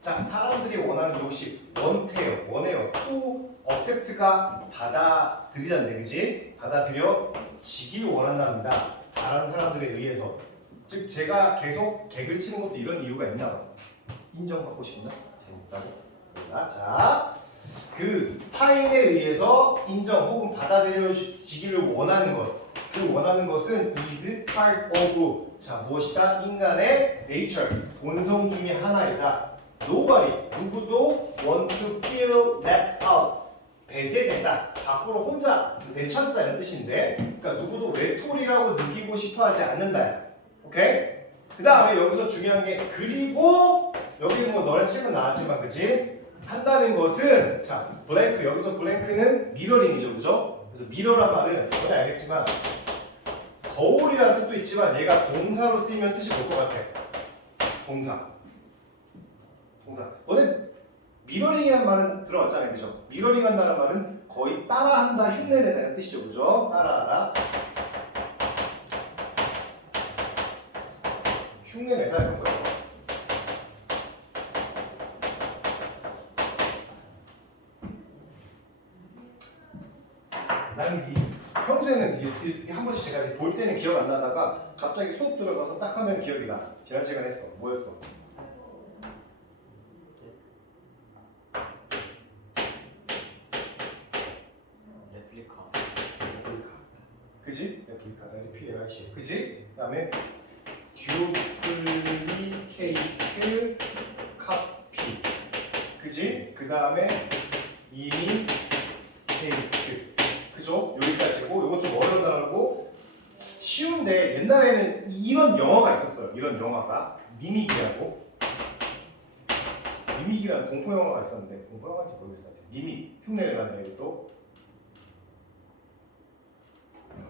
자, 사람들이 원하는 욕심, 원해요. to accept가 받아들이자는데, 그지? 받아들여지기를 원한답니다. 다른 사람들에 의해서. 즉, 제가 계속 개글 치는 것도 이런 이유가 있나 봐. 인정받고 싶나? 재밌다고? 몰라. 자, 그 타인에 의해서 인정 혹은 받아들여지기를 원하는 것. 그 원하는 것은 is part of. 자, 무엇이다? 인간의 nature, 본성 중에 하나이다. Nobody, 누구도 want to feel left out, 배제된다, 밖으로 혼자 내쳐진다 이런 뜻인데, 그러니까 누구도 외톨이라고 느끼고 싶어하지 않는다. 오케이? 그 다음에 여기서 중요한 게 그리고 여기 뭐 너네 책은 나왔지만 그치? 한다는 것은 자 블랭크 여기서 블랭크는 미러링이죠, 그죠? 그래서 미러란 말은 너네 알겠지만 거울이라는 뜻도 있지만 얘가 동사로 쓰이면 뜻이 뭘 것 같아? 동사. 너네 미러링이라는 말은 들어봤잖아요, 그죠? 미러링 한다는 말은 거의 따라한다, 흉내낸다는 뜻이죠, 그죠? 따라하다, 흉내내다 이런 거예요. 나는 평소에는 이게 한 번씩 제가 볼 때는 기억 안 나다가 갑자기 수업 들어가서 딱 하면 기억이 나. 지난 시간에 했어. 뭐였어? 레플리카. 그지? 레플리카, RPLIC. 그지? 그 다음에 듀플리케이트 카피. 그지? 그 다음에 이미테이트. 그죠? 여기까지고 이건 좀 어려운 단어고 쉬운데 옛날에는 이런 영화가 있었어요. 이런 영화가 미믹이라고. 미믹이라는 공포 영화가 있었는데 공포 영화인지 모르겠어요. 미믹 흉내내는 이것도.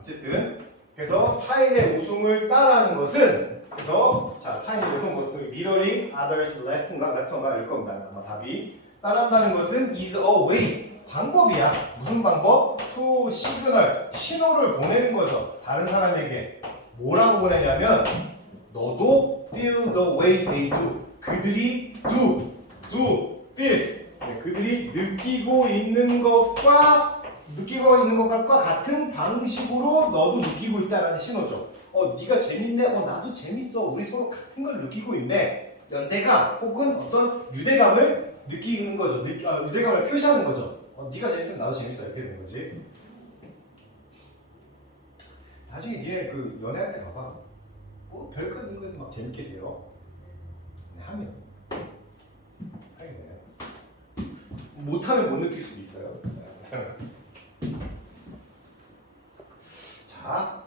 어쨌든 그래서 타인의 웃음을 따라하는 것은 그래서 자 타인의 웃음 뭐 미러링 others left인가 일 겁니다. 아마 답이 따라한다는 것은 is a way 방법이야. 무슨 방법? to signal 신호를 보내는 거죠. 다른 사람에게 뭐라고 보내냐면 너도 feel the way they do. 그들이 do feel. 네, 그들이 느끼고 있는 것과 같은 방식으로 너도 느끼고 있다라는 신호죠. 네가 재밌네. 나도 재밌어. 우리 서로 같은 걸 느끼고 있네. 연대감 혹은 어떤 유대감을 느끼는 거죠. 유대감을 표시하는 거죠. 네가 재밌으면 나도 재밌어. 이렇게 되는 거지. 나중에 니네 그 연애할 때 봐봐. 별거 있는 거에서 막 재밌게 돼요. 하면 하게 돼요. 못하면 못 느낄 수도 있어요. 자,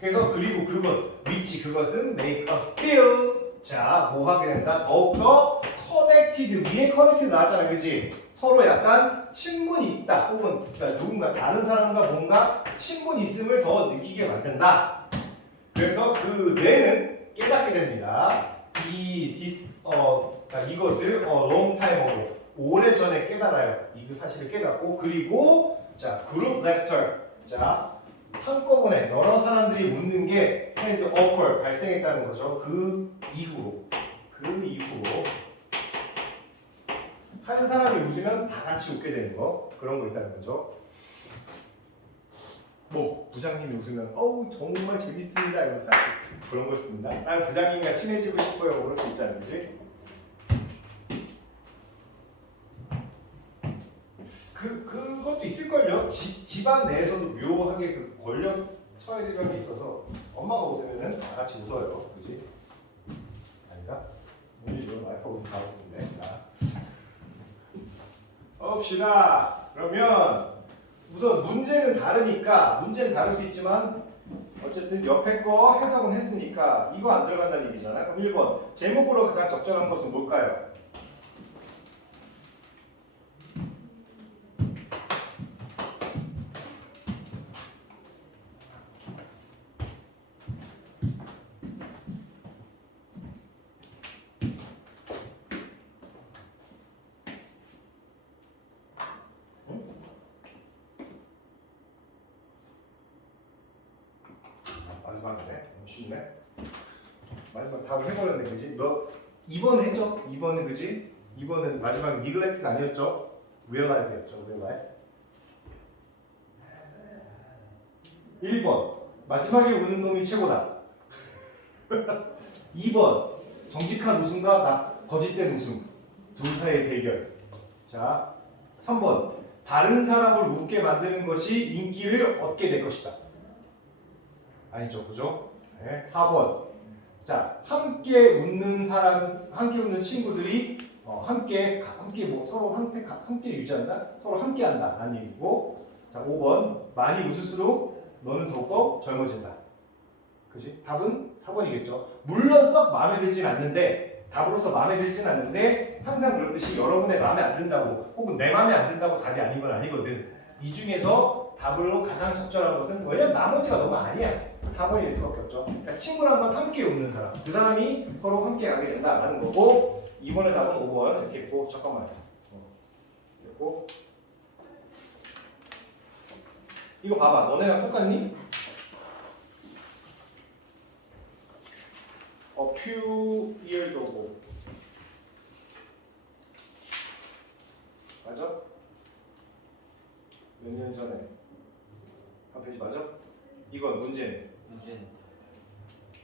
그래서 그리고 그것은 make us feel. 자, 뭐 하게 된다? 더욱더 connected. 위에 connected 나왔잖아, 그지? 서로 약간 친분이 있다. 혹은 그러니까 누군가 다른 사람과 뭔가 친분이 있음을 더 느끼게 만든다. 그래서 그 뇌는 깨닫게 됩니다. 이것을 long time ago 오래 전에 깨달아요. 이 사실을 깨닫고 그리고 자 group laughter 자 한꺼번에 여러 사람들이 웃는 게 has occurred 발생했다는 거죠. 그 이후로 한 사람이 웃으면 다 같이 웃게 되는 거 그런 거 있다는 거죠. 뭐 부장님이 웃으면 어우 정말 재밌습니다 이런 그런 걸 씁니다. 난 부장님과 친해지고 싶어요 그럴 수 있잖아요, 그지? 그것도 있을걸요. 집안 내에서도 묘하게 그 권력 서열이라는 게 있어서 엄마가 웃으면은 다 같이 웃어요, 그지? 아닌가? 문제 이거 와이프하고 다 하고 있는데. 자, 봅시다. 그러면 우선 문제는 다를 수 있지만 어쨌든 옆에 거 해석은 했으니까 이거 안 들어간다는 얘기잖아. 그럼 1번 제목으로 가장 적절한 것은 뭘까요? 마지막이네. 너무 쉽네. 마지막 답을 해버렸네, 그지? 너 2번 했죠? 2번은 그지? 2번은 마지막 neglect가 아니었죠? realize였죠, realize. 1번 마지막에 우는 놈이 최고다. 2번 정직한 웃음과 거짓된 웃음 둘 사이의 대결. 자, 3번 다른 사람을 웃게 만드는 것이 인기를 얻게 될 것이다. 아니죠, 그죠? 네. 4번. 자, 함께 웃는 친구들이 함께 뭐 서로 함께 유지한다, 서로 함께한다 라는 얘기고. 자, 5번. 많이 웃을수록 너는 더욱더 젊어진다. 그지? 답은 4번이겠죠. 물론 썩 마음에 들진 않는데, 답으로서 마음에 들진 않는데 항상 그렇듯이 여러분의 마음에 안 든다고 혹은 내 마음에 안 든다고 답이 아닌 건 아니거든. 이 중에서 답으로 가장 적절한 것은, 왜냐면 나머지가 너무 아니야. 4번일 수밖에 없죠. 그러니까 친구랑만 함께 웃는 사람, 그 사람이 서로 함께 가게 된다라는 거고. 2번의 답은 5번 이렇게 있고. 잠깐만요. 있고. 이거 봐봐. 너네랑 똑같니? A few years ago. 맞아? 몇 년 전에. 한 페이지 맞아? 이건 문제는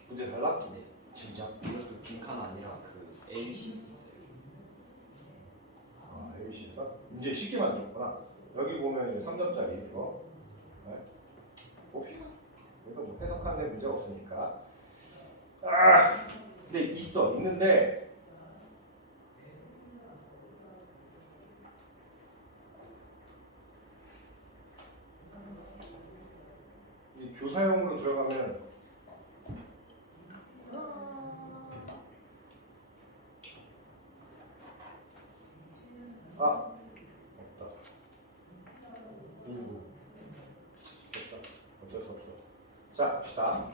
문제 달라? 네. 진짜 이것도 빈칸 아니라 그 ABC 있어요. 아, ABC 있어? 문제 쉽게 만들었구나. 여기 보면 3점짜리 이거. 네. 봅시다. 이거 뭐 해석하는 데 문제가 없으니까. 근데 있는데 이 교사용으로 들어가면 없다. 일부. 됐다. 어쩔 수 없어. 자, 봅시다.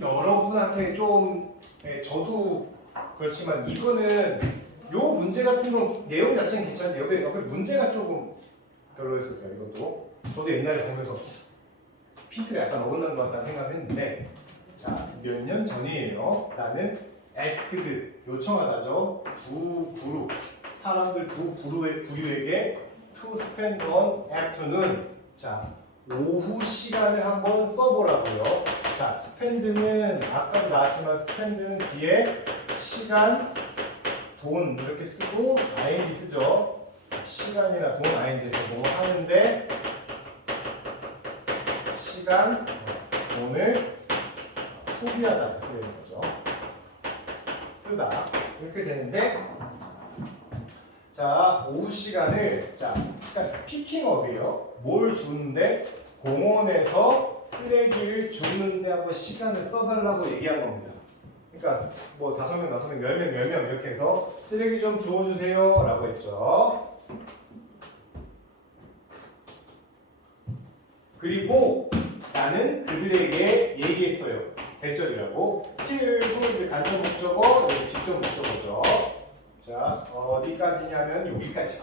여러분한테 좀, 저도 그렇지만 이거는 요 문제 같은 거 내용 자체는 괜찮은데 옆에 문제가 조금 별로였었어요. 이것도 저도 옛날에 보면서 핀트가 약간 어긋난 것 같다는 생각을 했는데, 자, 몇 년 전이에요. 나는 asked 요청하다죠. 두 부류에게 to spend one afternoon. 자, 오후 시간을 한번 써보라고요. 자, spend는 아까도 나왔지만 spend는 뒤에 시간, 돈 이렇게 쓰고 ing 쓰죠. 시간이나 돈 ing에서 뭐 하는데 시간, 돈을 소비하다 이렇게 되는 거죠. 쓰다 이렇게 되는데, 자, 오후 시간을 그러니까 피킹업이에요. 뭘 주는데 공원에서 쓰레기를 줍는데 한번 시간을 써달라고 얘기한 겁니다. 그러니까 뭐 5명, 10명 이렇게 해서 쓰레기 좀 주워주세요 라고 했죠. 그리고 나는 그들에게 얘기했어요. 대절이라고. till told 간접 목적어, 여기 직접 목적어죠. 자, 어디까지냐면 여기까지.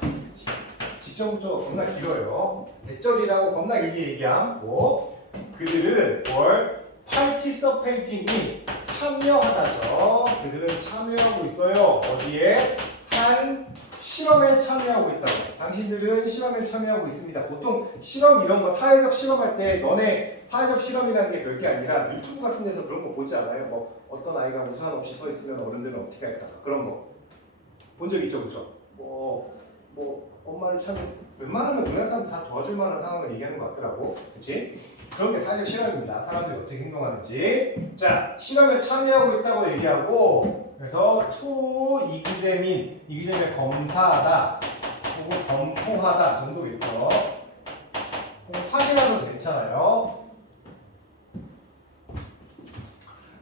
직접 목적어 겁나 길어요. 대절이라고 겁나 길게 얘기함. 뭐 그들은 뭘 participating in 참여하다죠. 그들은 참여하고 있어요. 어디에? 한 실험에 참여하고 있다고. 당신들은 실험에 참여하고 있습니다. 보통 실험 이런 거 사회적 실험할 때 너네 사회적 실험이라는 게 별게 아니라 유튜브 같은 데서 그런 거 보지 않아요? 뭐 어떤 아이가 우산 없이 서 있으면 어른들은 어떻게 할까? 그런 거 본 적 있죠, 그죠? 뭐 뭐 엄마를 참 웬만하면 우리나라 사람들 다 도와줄 만한 상황을 얘기하는 것 같더라고. 그치? 그런 게 사회적 실험입니다. 사람들이 어떻게 행동하는지. 자, 실험에 참여하고 있다고 얘기하고, 그래서 to 이기재민 검사하다 혹은 검토하다 정도겠죠. 혹은 확인하도 괜찮아요.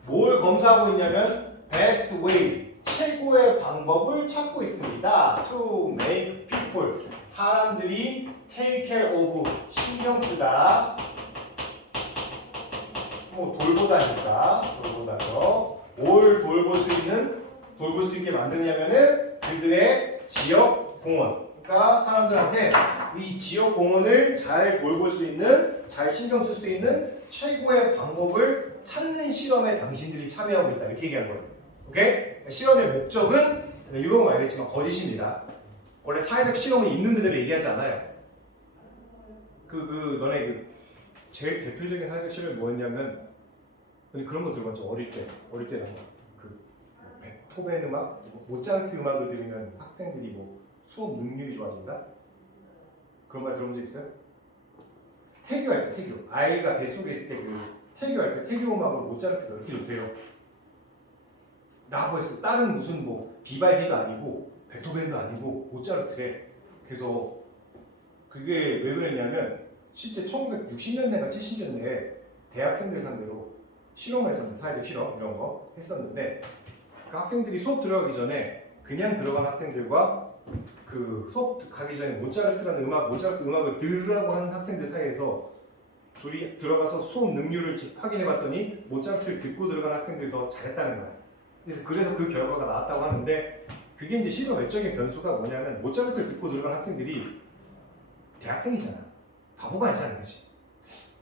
뭘 검사하고 있냐면 best way, 최고의 방법을 찾고 있습니다. to make people, 사람들이 take care of, 신경 쓰다. 뭐 돌보다니까, 돌보다죠. 뭘 돌볼 수 있게 만드냐면은 그들의 지역 공원. 그러니까 사람들한테 이 지역 공원을 잘 돌볼 수 있는, 잘 신경 쓸 수 있는 최고의 방법을 찾는 실험에 당신들이 참여하고 있다. 이렇게 얘기하는 거예요. 오케이? 실험의 목적은 이건 알겠지만 거짓입니다. 원래 사회적 실험은 있는 그대로 얘기하지 않아요. 너네 제일 대표적인 사회적 실험이 뭐였냐면 그런 거 들어봤죠. 어릴 때 베토벤 음악, 모차르트 음악을 들으면 학생들이 뭐 수업 능률이 좋아진다? 그런 말 들어본 적 있어요? 태교할 때, 태교. 아이가 뱃속에 있을 때 태교할 때 태교 음악을 모차르트가 이렇게 좋대요. 라고 했어. 다른 무슨 뭐 비발디도 아니고 베토벤도 아니고 모차르트래. 그래서 그게 왜 그랬냐면 실제 1960년대나 70년대에 대학생들 상대로 실험을 했었는데, 사회적 실험 이런 거 했었는데, 그 학생들이 수업 들어가기 전에 그냥 들어간 학생들과 그 수업 가기 전에 모차르트 음악을 들으라고 하는 학생들 사이에서 둘이 들어가서 수업 능률을 확인해봤더니 모차르트를 듣고 들어간 학생들이 더 잘했다는 거야. 그래서 그 결과가 나왔다고 하는데, 그게 이제 실험 외적인 변수가 뭐냐면 모차르트를 듣고 들어간 학생들이 대학생이잖아. 바보가 아니잖아, 그렇지?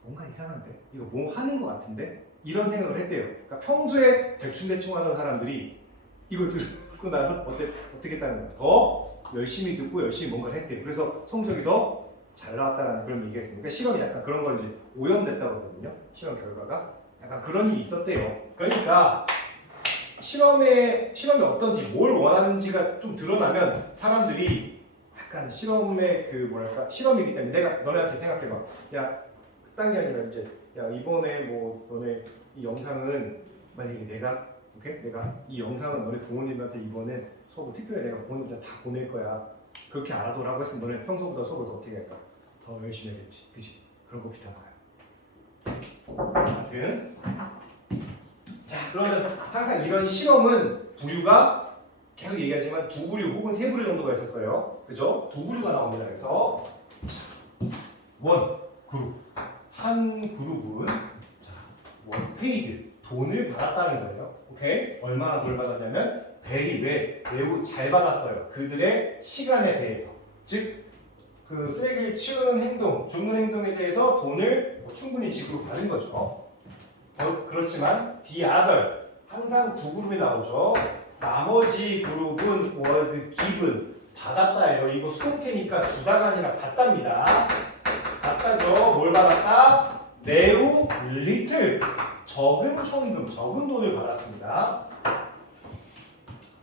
뭔가 이상한데? 이거 뭐 하는 것 같은데? 이런 생각을 했대요. 그러니까 평소에 대충 하던 사람들이 이걸 듣고 나서 어떻게 했다는 거야. 더 열심히 듣고 열심히 뭔가를 했대요. 그래서 성적이 더 잘 나왔다는 그런 얘기가 있습니다. 그러니까 실험이 약간 그런 걸 이제 오염됐다고 하거든요. 실험 결과가. 약간 그런 일이 있었대요. 그러니까 실험이 어떤지, 뭘 원하는지가 좀 드러나면 사람들이 약간 실험의 실험이기 때문에 내가 너네한테 생각해봐. 야, 그딴 게 아니라 이제 야, 이번에 뭐 너네 이 영상은 만약에 내가 이 영상은 너네 부모님한테 이번에 수업을 특별히 내가 부모님한테 다 보낼 거야. 그렇게 알아둬라고 했으면 너네 평소보다 수업을 더 어떻게 할까? 더 열심히 하겠지. 그치? 그런 거 비슷한 거야. 아무튼 자, 그러면 항상 이런 실험은 부류가 계속 얘기하지만 두 부류 혹은 세 부류 정도가 있었어요. 그죠? 두 부류가 나옵니다. 그래서 원 그룹, 한 그룹은 원 페이드, 돈을 받았다는 거예요. 오케이? 얼마나 돈을 받았냐면 매우 잘 받았어요. 그들의 시간에 대해서. 즉, 그 쓰레기를 치우는 행동, 줍는 행동에 대해서 돈을 충분히 지급받은 거죠. 그렇지만 the other, 항상 두 그룹이 나오죠. 나머지 그룹은 was given, 받았다예요. 이거 수동태니까 주다가 아니라 받답니다. 받다죠. 뭘 받았다? 매우 little, 적은 현금, 적은 돈을 받았습니다.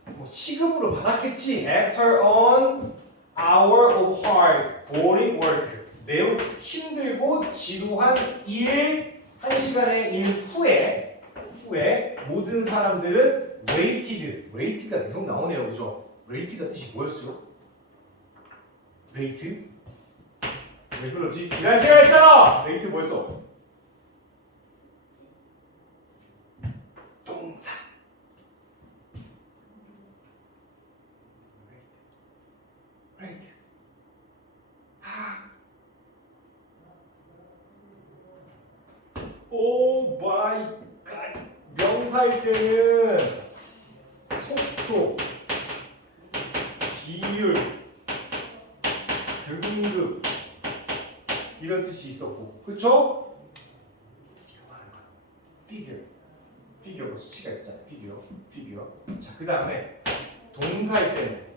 뭐 시급으로 받았겠지. After an hour of hard, boring work, 매우 힘들고 지루한 한 시간의 일 후에 모든 사람들은 rate가 계속 나오네요. 그죠? rate가 뜻이 뭐였어요? rate? 왜 그러지? 지난 시간에 했잖아! rate 뭐였어? 동사. rate. 오 마이 갓. 명사일 때는 속도, 비율, 등급 이런 뜻이 있었고, 그렇죠? 이거 말하는 거야. 피규어 수치가 있었잖아요. 피규어. 자, 그 다음에 동사일 때는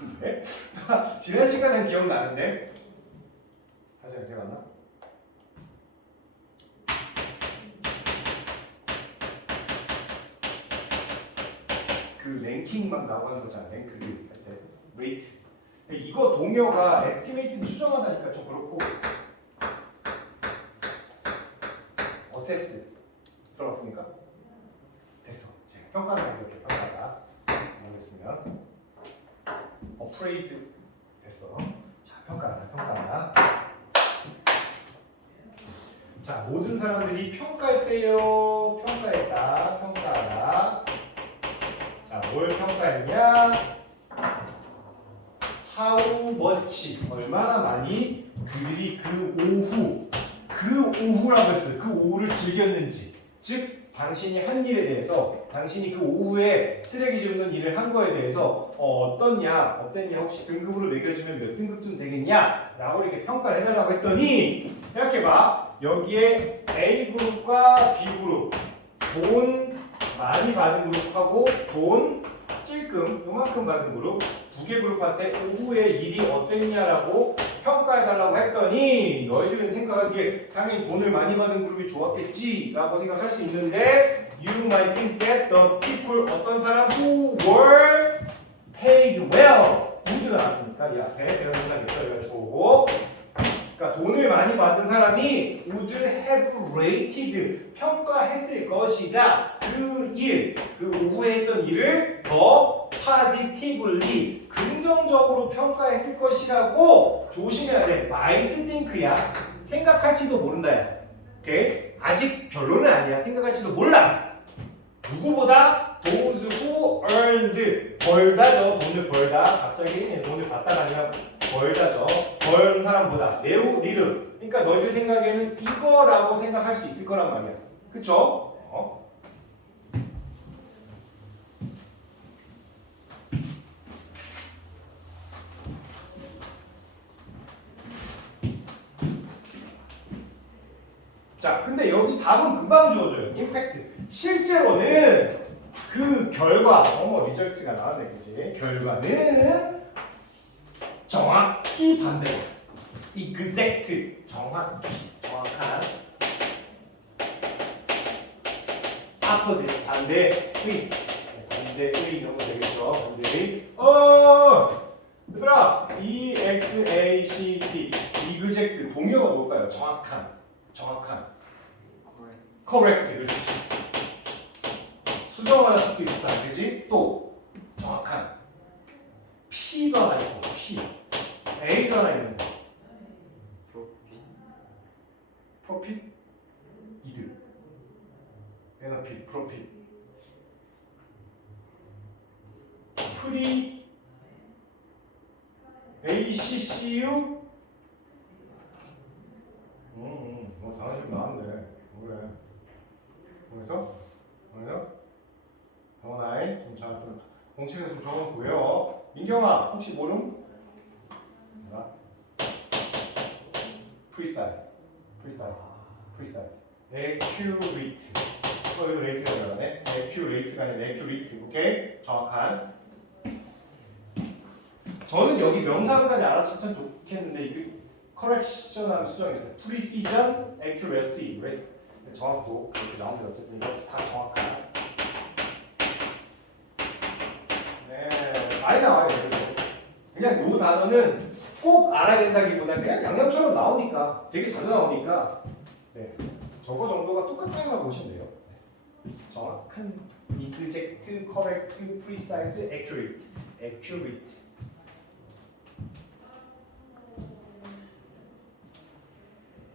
같은데? 지난 시간엔 기억나는데? 다시 이렇게 맞나? 그 랭킹 막 나오는 거잖아. 랭크들 할 때. 레이트. 이거 동요가 에스티메이트는 추정하다니까 좀 그렇고 어세스 들어갔습니까? 됐어. 제가 평가를 이렇게 평가가 모르겠으면 어프레이즈 됐어. 자, 평가다. 자, 모든 사람들이 평가했대요. 평가하다. 자, 뭘 평가했냐? How much 얼마나 많이 그들이 그 오후라고 했어요. 그 오후를 즐겼는지. 즉 당신이 한 일에 대해서 당신이 그 오후에 쓰레기 줍는 일을 한 거에 대해서 어땠냐 혹시 등급으로 매겨주면 몇 등급쯤 되겠냐 라고 이렇게 평가를 해달라고 했더니 생각해봐. 여기에 A그룹과 B그룹 돈 많이 받은 그룹하고 돈 찔끔 요만큼 받은 그룹 두 개 그룹한테 오후에 일이 어땠냐라고 평가해달라고 했더니 너희들은 생각하기에 당연히 돈을 많이 받은 그룹이 좋았겠지 라고 생각할 수 있는데 You might think that the people 어떤 사람 who were paid well would가 나왔으니까 이 앞에 배우는 여기가 주어고 그러니까 돈을 많이 받은 사람이 would have rated 평가했을 것이다. 그 오후에 했던 일을 더 positively 긍정적으로 평가했을 것이라고 조심해야 돼. might think야. 생각할지도 모른다야. 오케이? 아직 결론은 아니야. 생각할지도 몰라. 누구보다 those who earned 벌다죠. 돈을 벌다. 갑자기 돈을 받다가 아니라 벌다죠. 벌 사람보다 매우 리드. 그러니까 너희들 생각에는 이거라고 생각할 수 있을 거란 말이야. 그쵸? 자, 근데 여기 답은 금방 주어져요. 임팩트. 실제로는 그 결과, 리절트가 나왔네, 그지? 결과는 정확히 반대로. exact. 정확한. opposite. 반대의. 반대의 정도 되겠죠. 반대의. 얘들아, exact. exact. 동요가 뭘까요? 정확한. correct. 그렇지. 수정하다 뜻도 있었다. 그지? 또 정확한. P도 하나 있고 P. A도 하나 있는데 profit 이득. benefit profit. pre ACCU 당연히 나왔네. 그래. 그래서 정원아이 좀 공책에서 좀 적어놓고요. 민경아 혹시 모름? precise. accurate. 여기서 rate가 들어가네. accurate가 아니라 accurate. 오케이? 정확한. 저는 여기 명사까지 알았으면 참 좋겠는데 이게 correction하는 수정이겠다. precision, accuracy, 정확도 이렇게 나오는데 어쨌든 이거 다 정확한. 네, 많이 나와요. 그냥 이 단어는 꼭 알아야 된다기보다 그냥 양념처럼 나오니까 되게 자주 나오니까 네, 저거 정도가 똑같다고 보시면 돼요. 네. 정확한, exact, correct, precise, accurate.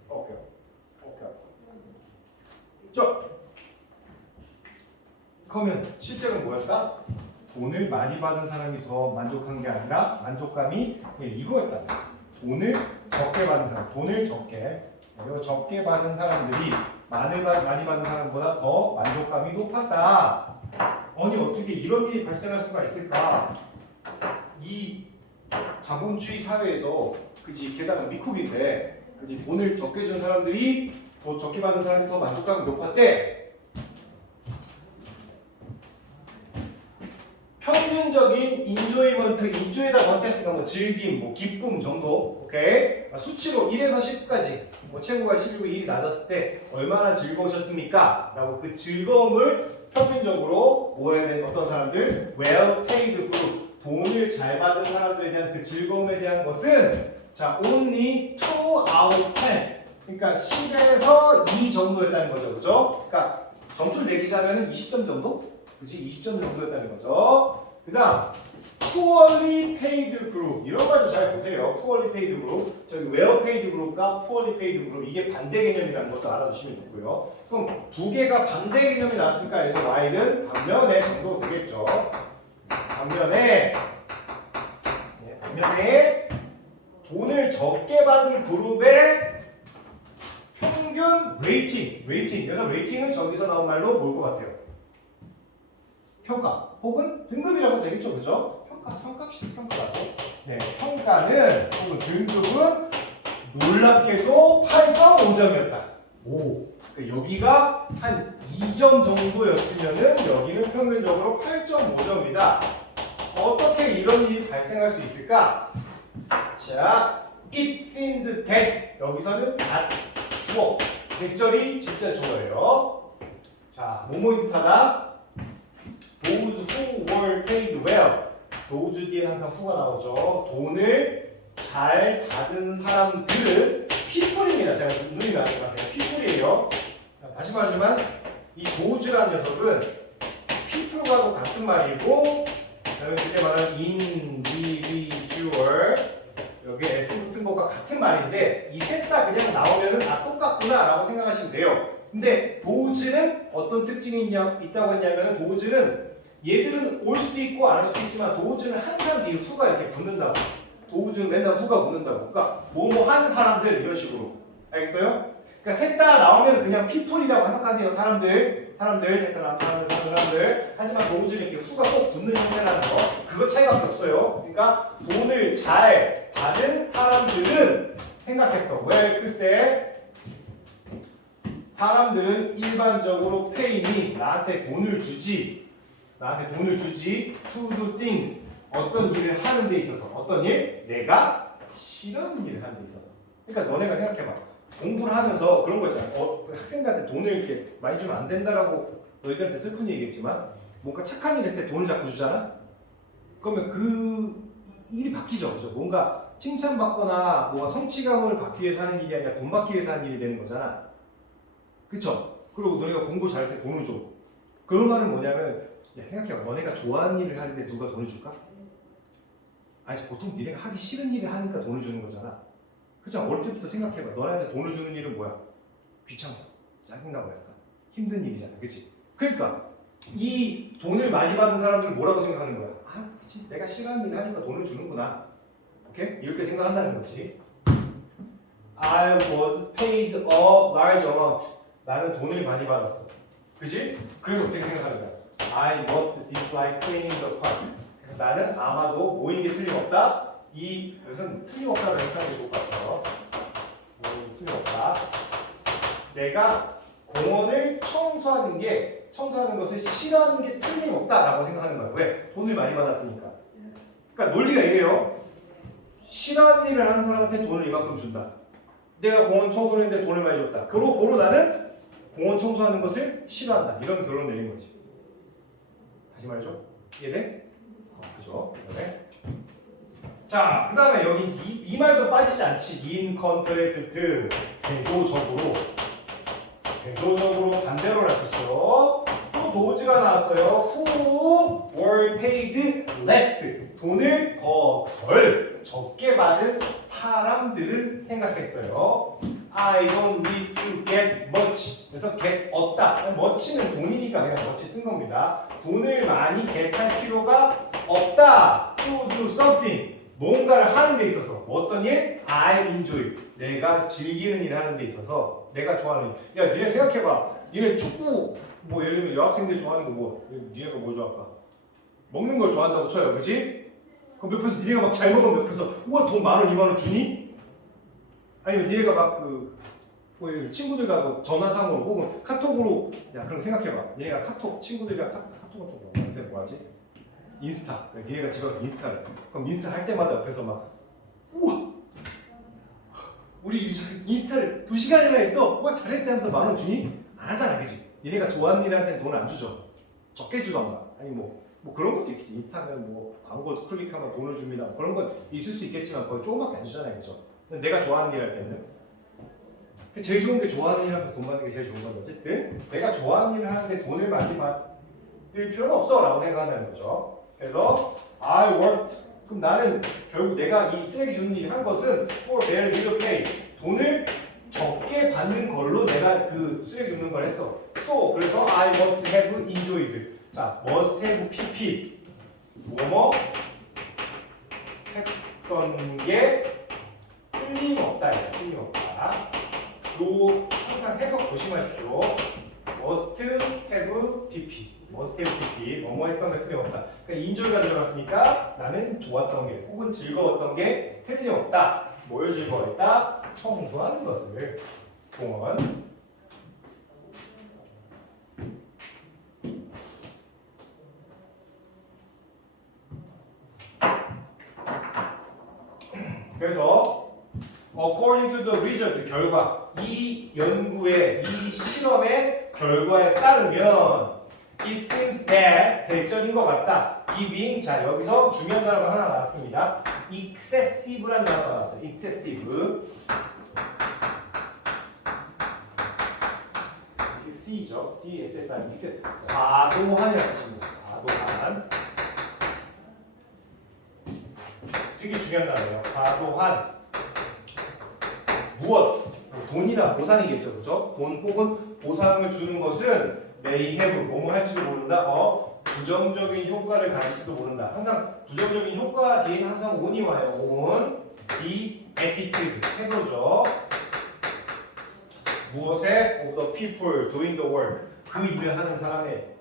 오케이. 자, 그러면 실제로는 뭐였다? 돈을 많이 받은 사람이 더 만족한 게 아니라 만족감이 이거였다. 돈을 적게 받은 사람, 그리고 적게 받은 사람들이 많이 받은 사람보다 더 만족감이 높았다. 아니 어떻게 이런 일이 발생할 수가 있을까? 이 자본주의 사회에서 그지 게다가 미국인데 그지 돈을 적게 준 사람들이 더 적게 받은 사람이 더 만족감이 높았대. 평균적인 인조이먼트, 인조에다 건텍스트가 뭐 즐김, 뭐 기쁨 정도, 오케이? 수치로 1에서 10까지, 뭐 최고가 10이고 1이 낮았을 때 얼마나 즐거우셨습니까? 라고 그 즐거움을 평균적으로 뭐 해야 되는 어떤 사람들? well paid group, 돈을 잘 받은 사람들에 대한 그 즐거움에 대한 것은 자, only 2 out of 10. 그러니까 10에서 2 정도였다는 거죠, 그죠? 그러니까 점수를 매기자면 20점 정도? 그치? 20점 정도였다는 거죠. 그 다음 poorly paid group 이런 말도 잘 보세요. poorly paid group 저기 well paid group과 poorly paid group 이게 반대 개념이라는 것도 알아두시면 좋고요. 그럼 두 개가 반대 개념이 나왔으니까 그래서 y는 반면에 정도 되겠죠. 반면에 반면에 돈을 적게 받은 그룹의 평균 레이팅 그래서 레이팅은 저기서 나온 말로 뭘 것 같아요? 평가 혹은 등급이라고 되겠죠, 그죠? 평가라고. 네, 평가는 혹은 등급은 놀랍게도 8.5점이었다. 오, 그러니까 여기가 한 2점 정도였으면은 여기는 평균적으로 8.5점이다. 어떻게 이런 일이 발생할 수 있을까? 자, it seemed that 여기서는 주어, 대절이 진짜 주어예요. 자, 뭐뭐인 듯하다. Those who were paid well. those 뒤에 항상 who가 나오죠. 돈을 잘 받은 사람들은 people입니다. 제가 눈이 나는 것 같아요. people이에요. 다시 말하지만 이 those라는 녀석은 people과도 같은 말이고 그다음에 그때 말하는 individual 여기 s 붙은 것과 같은 말인데 이 셋 다 그냥 나오면은 똑같구나 라고 생각하시면 돼요. 근데 those는 어떤 특징이 있다고 했냐면 those는 얘들은 올 수도 있고 안 올 수도 있지만 those는 항상 뒤에 who가 이렇게 붙는다고. those는 맨날 who가 붙는다고. 그러니까 뭐뭐 한 사람들 이런 식으로. 알겠어요? 그러니까 셋 다 나오면 그냥 people이라고 해석하세요. 사람들. 셋 다 나오는 사람들. 하지만 those는 이렇게 who가 꼭 붙는 형태라는 거. 그거 차이밖에 없어요. 그러니까 돈을 잘 받은 사람들은 생각했어. 왜 글쎄 사람들은 일반적으로 pay me 나한테 돈을 주지 to do things 어떤 일을 하는 데 있어서 어떤 일? 내가 싫어하는 일을 하는 데 있어서 그러니까 너네가 생각해봐 공부를 하면서 그런 거 있잖아 학생들한테 돈을 이렇게 많이 주면 안 된다라고 너희들한테 슬픈 얘기겠지만 뭔가 착한 일 했을 때 돈을 자꾸 주잖아? 그러면 그 일이 바뀌죠 그죠? 뭔가 칭찬받거나 뭔가 성취감을 받기 위해서 하는 일이 아니라 돈 받기 위해서 하는 일이 되는 거잖아 그쵸? 그리고 너네가 공부 잘해서 돈을 줘 그런 말은 뭐냐면 야 생각해봐 너네가 좋아하는 일을 하는데 누가 돈을 줄까? 아니 보통 니네가 하기 싫은 일을 하니까 돈을 주는 거잖아 그쵸? 어릴 때부터 생각해봐 너네한테 돈을 주는 일은 뭐야? 귀찮고 짜증나고 약간 힘든 일이잖아 그치? 그러니까 이 돈을 많이 받은 사람들은 뭐라고 생각하는 거야? 아 그치 내가 싫어하는 일을 하니까 돈을 주는구나 오케이? 이렇게 생각한다는 거지 I was paid a large amount 나는 돈을 많이 받았어 그치? 그래서 어떻게 생각하는 거야? I must dislike cleaning the park. 그래서 나는 아마도 뭐인 게 틀림없다. 이것은 틀림없다를 생각하는 게 좋을 것 같아요. 틀림없다. 내가 공원을 청소하는 것을 싫어하는 게 틀림없다라고 생각하는 거야. 왜? 돈을 많이 받았으니까. 그러니까 논리가 이래요. 싫어하는 일을 하는 사람한테 돈을 이만큼 준다. 내가 공원 청소를 했는데 돈을 많이 줬다. 그러고 나는 공원 청소하는 것을 싫어한다. 이런 결론 내린 거지. 다시 말이죠. 이해돼? 그죠? 그다음에 자, 그 다음에 여기 이 말도 빠지지 않지. in contrast 대조적으로 반대로 나왔죠. 또 도즈가 나왔어요. who were paid less 돈을 덜 적게 받은 사람들은 생각했어요. I don't need to get much. 그래서 get 얻다. much는 돈이니까 그냥 much 쓴 겁니다. 돈을 많이 get할 필요가 없다. To do something. 뭔가를 하는 데 있어서 어떤 일? I enjoy. 내가 즐기는 일을 하는 데 있어서 내가 좋아하는 일. 야, 니네 생각해봐. 니네 축구 뭐 예를 들면 여학생들 좋아하는 거 뭐? 니네가 뭐 좋아할까? 먹는 걸 좋아한다고 쳐요, 그렇지? 그럼 옆에서 니네가 막 잘 먹으면 옆에서 우와 돈 10,000원, 20,000원 주니? 아니면 니네가 막 뭐 친구들과 뭐 전화상으로 혹은 카톡으로 야 그럼 생각해봐. 니네가 친구들이랑 카톡은 좀 뭐한테 뭐하지? 인스타. 니네가 집에 가서 인스타를. 그럼 인스타 할 때마다 옆에서 막 우와 우리 인스타를 2시간이나 했어. 와 잘했다 하면서 10,000원 주니? 안 하잖아, 그지? 얘네가 좋아하는 일 할 땐 돈 안 주죠. 적게 주던가. 아니 뭐 그런 것도 있겠지. 인스타면 뭐 광고 클릭하면 돈을 줍니다. 뭐 그런 건 있을 수 있겠지만 거의 조금밖에 안 주잖아요, 그죠? 근데 내가 좋아하는 일 할 때는 제일 좋은 게 좋아하는 일 하면서 돈 받는 게 제일 좋은 건데 어쨌든 내가 좋아하는 일을 하는데 돈을 많이 받을 필요는 없어라고 생각한다는 거죠. 그래서 I worked. 그럼 나는 결국 내가 이 쓰레기 줍는 일을 한 것은 for very little pay. 돈을 적게 받는 걸로 내가 그 쓰레기 줍는 걸 했어. So 그래서 I must have enjoyed. 자, must have pp. 뭐뭐 했던 게 틀림없다. 틀림없다. 요 항상 해석 조심하십시오. must have pp. must have pp. 뭐뭐 했던 게 틀림없다. 그러니까 인조가 들어갔으니까 나는 좋았던 게 혹은 즐거웠던 게 틀림없다. 뭘 즐거워했다? 청소하는 것을. 공원. 그래서 according to the result 결과 이 연구의 이 실험의 결과에 따르면 it seems that 대절인 것 같다. giving 자 여기서 중요한 단어가 하나 나왔습니다. excessive라는 단어가 나왔어요. excessive C죠. CSSI 과도한이라는 뜻입니다. 과도한 되게 중요한 단어예요. 과도한 무엇? 돈이나 보상이겠죠, 그렇죠? 돈 혹은 보상을 주는 것은 may have 뭐뭐 할지도 모른다. 부정적인 효과를 가질지도 모른다. 항상 부정적인 효과 뒤에는 항상 on이 와요. on the attitude 태도죠. 무엇에 of the people doing the work 그 일을 하는 사람의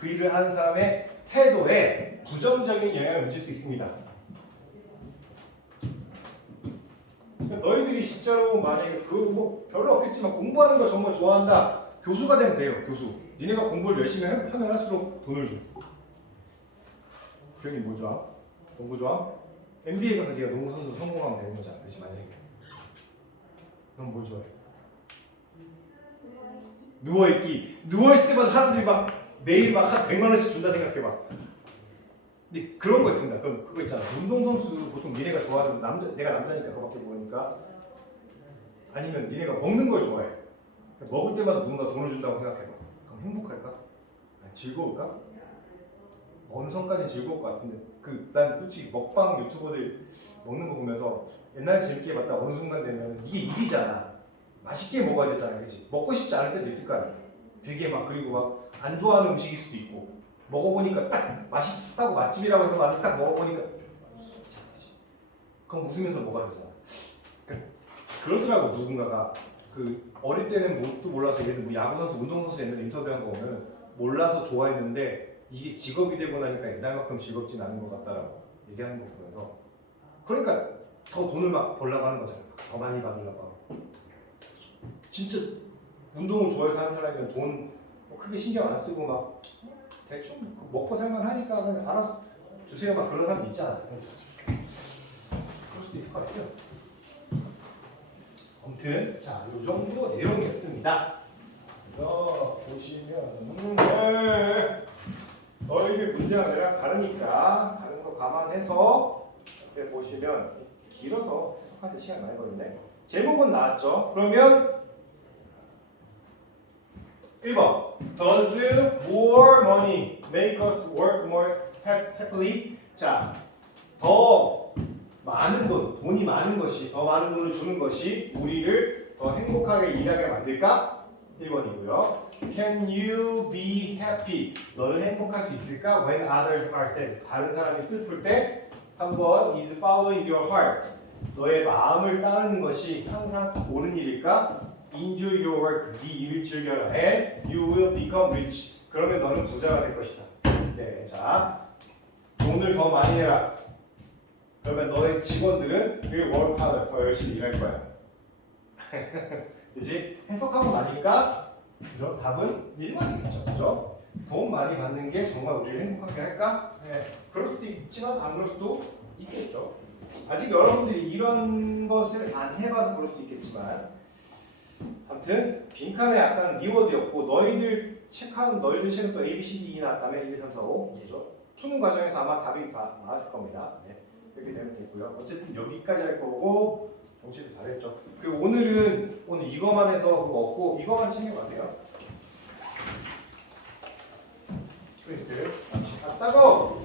그 일을 하는 사람의 태도에 부정적인 영향을 미칠 수 있습니다. 너희들이 진짜로 만약에 그 뭐 별로 없겠지만 공부하는 거 정말 좋아한다. 교수가 되면 돼요. 교수. 니네가 공부를 열심히 하면 할수록 돈을 줘. 교육이 뭐 좋아? 농구 좋아? NBA 가서 네가 농구 선수로 성공하면 되는 거잖아. 그렇지 만약에. 넌 뭘 좋아해? 누워있기. 누워있을 때마다 사람들이 막 매일 막 한 100만 원씩 준다 생각해봐. 근데 그런 거 있습니다. 그럼 그거 있잖아. 운동선수 보통 니네가 좋아하는 내가 남자니까 그거밖에 모르니까 아니면 니네가 먹는 걸 좋아해. 먹을 때마다 누군가 돈을 준다고 생각해봐. 그럼 행복할까? 즐거울까? 어느 선까지 즐거울 것 같은데 난 솔직히 먹방 유튜버들 먹는 거 보면서 옛날에 재밌게 봤다 어느 순간 되면 이게 일이잖아. 맛있게 먹어야 되잖아, 그치? 먹고 싶지 않을 때도 있을 거 아니야. 되게 막 그리고 막 안 좋아하는 음식일 수도 있고 먹어보니까 딱 맛있다고 맛집이라고 해서 맛을 딱 먹어보니까 그럼 웃으면서 먹어야 되잖아. 그러더라고 누군가가 그 어릴 때는 뭣도 몰라서 얘들 뭐 야구선수, 운동선수 옛날에 인터뷰한 거 보면 몰라서 좋아했는데 이게 직업이 되고 나니까 옛날만큼 즐겁진 않은 것 같다라고 얘기하는 거 보면서 그러니까 더 돈을 막 벌려고 하는 거잖아. 더 많이 받으려고 하고. 진짜 운동을 좋아해서 하는 사람이면 돈 크게 신경 안 쓰고 막 대충 먹고 살만 하니까 그냥 알아서 주세요 막 그런 사람 있잖아. 그럴 수도 있을 것 같아요. 아무튼 자, 이 정도 내용이었습니다. 그래서 보시면 너희들 문제가 내랑 다르니까 다른 거 감안해서 이렇게 보시면 길어서 해석하는데 시간 많이 걸리네. 제목은 나왔죠. 그러면 1번 Does more money make us work more happily? 자, 더 많은 돈이 많은 것이 더 많은 돈을 주는 것이 우리를 더 행복하게 일하게 만들까? 1번이고요. Can you be happy? 너는 행복할 수 있을까? When others are sad. 다른 사람이 슬플 때. 3번 Is following your heart. 너의 마음을 따르는 것이 항상 옳은 일일까? Enjoy your work. 네 일을 즐겨라. And you will become rich. 그러면 너는 부자가 될 것이다. 네, 자, 돈을 더 많이 내라. 그러면 너의 직원들은 will work harder. 더 열심히 일할 거야. 그치? 해석하고 나니까 이런 답은 1번이겠죠. 그죠? 돈 많이 받는 게 정말 우리를 행복하게 할까? 네. 그럴 수도 있지만 안 그럴 수도 있겠죠. 아직 여러분들이 이런 것을 안 해봐서 그럴 수도 있겠지만 아무튼 빈칸에 약간 리워드였고 너희들 책은 또 A, B, C, D 나왔다면 1, 2, 3, 4, 5 그죠? 푸는 과정에서 아마 답이 다 나왔을 겁니다. 네. 이렇게 되면 되고요. 어쨌든 여기까지 할 거고 정시도 다 됐죠. 그리고 오늘 이거만 해서 그거 없고 이거만 챙겨가세요. 스프린트. 아 따가워.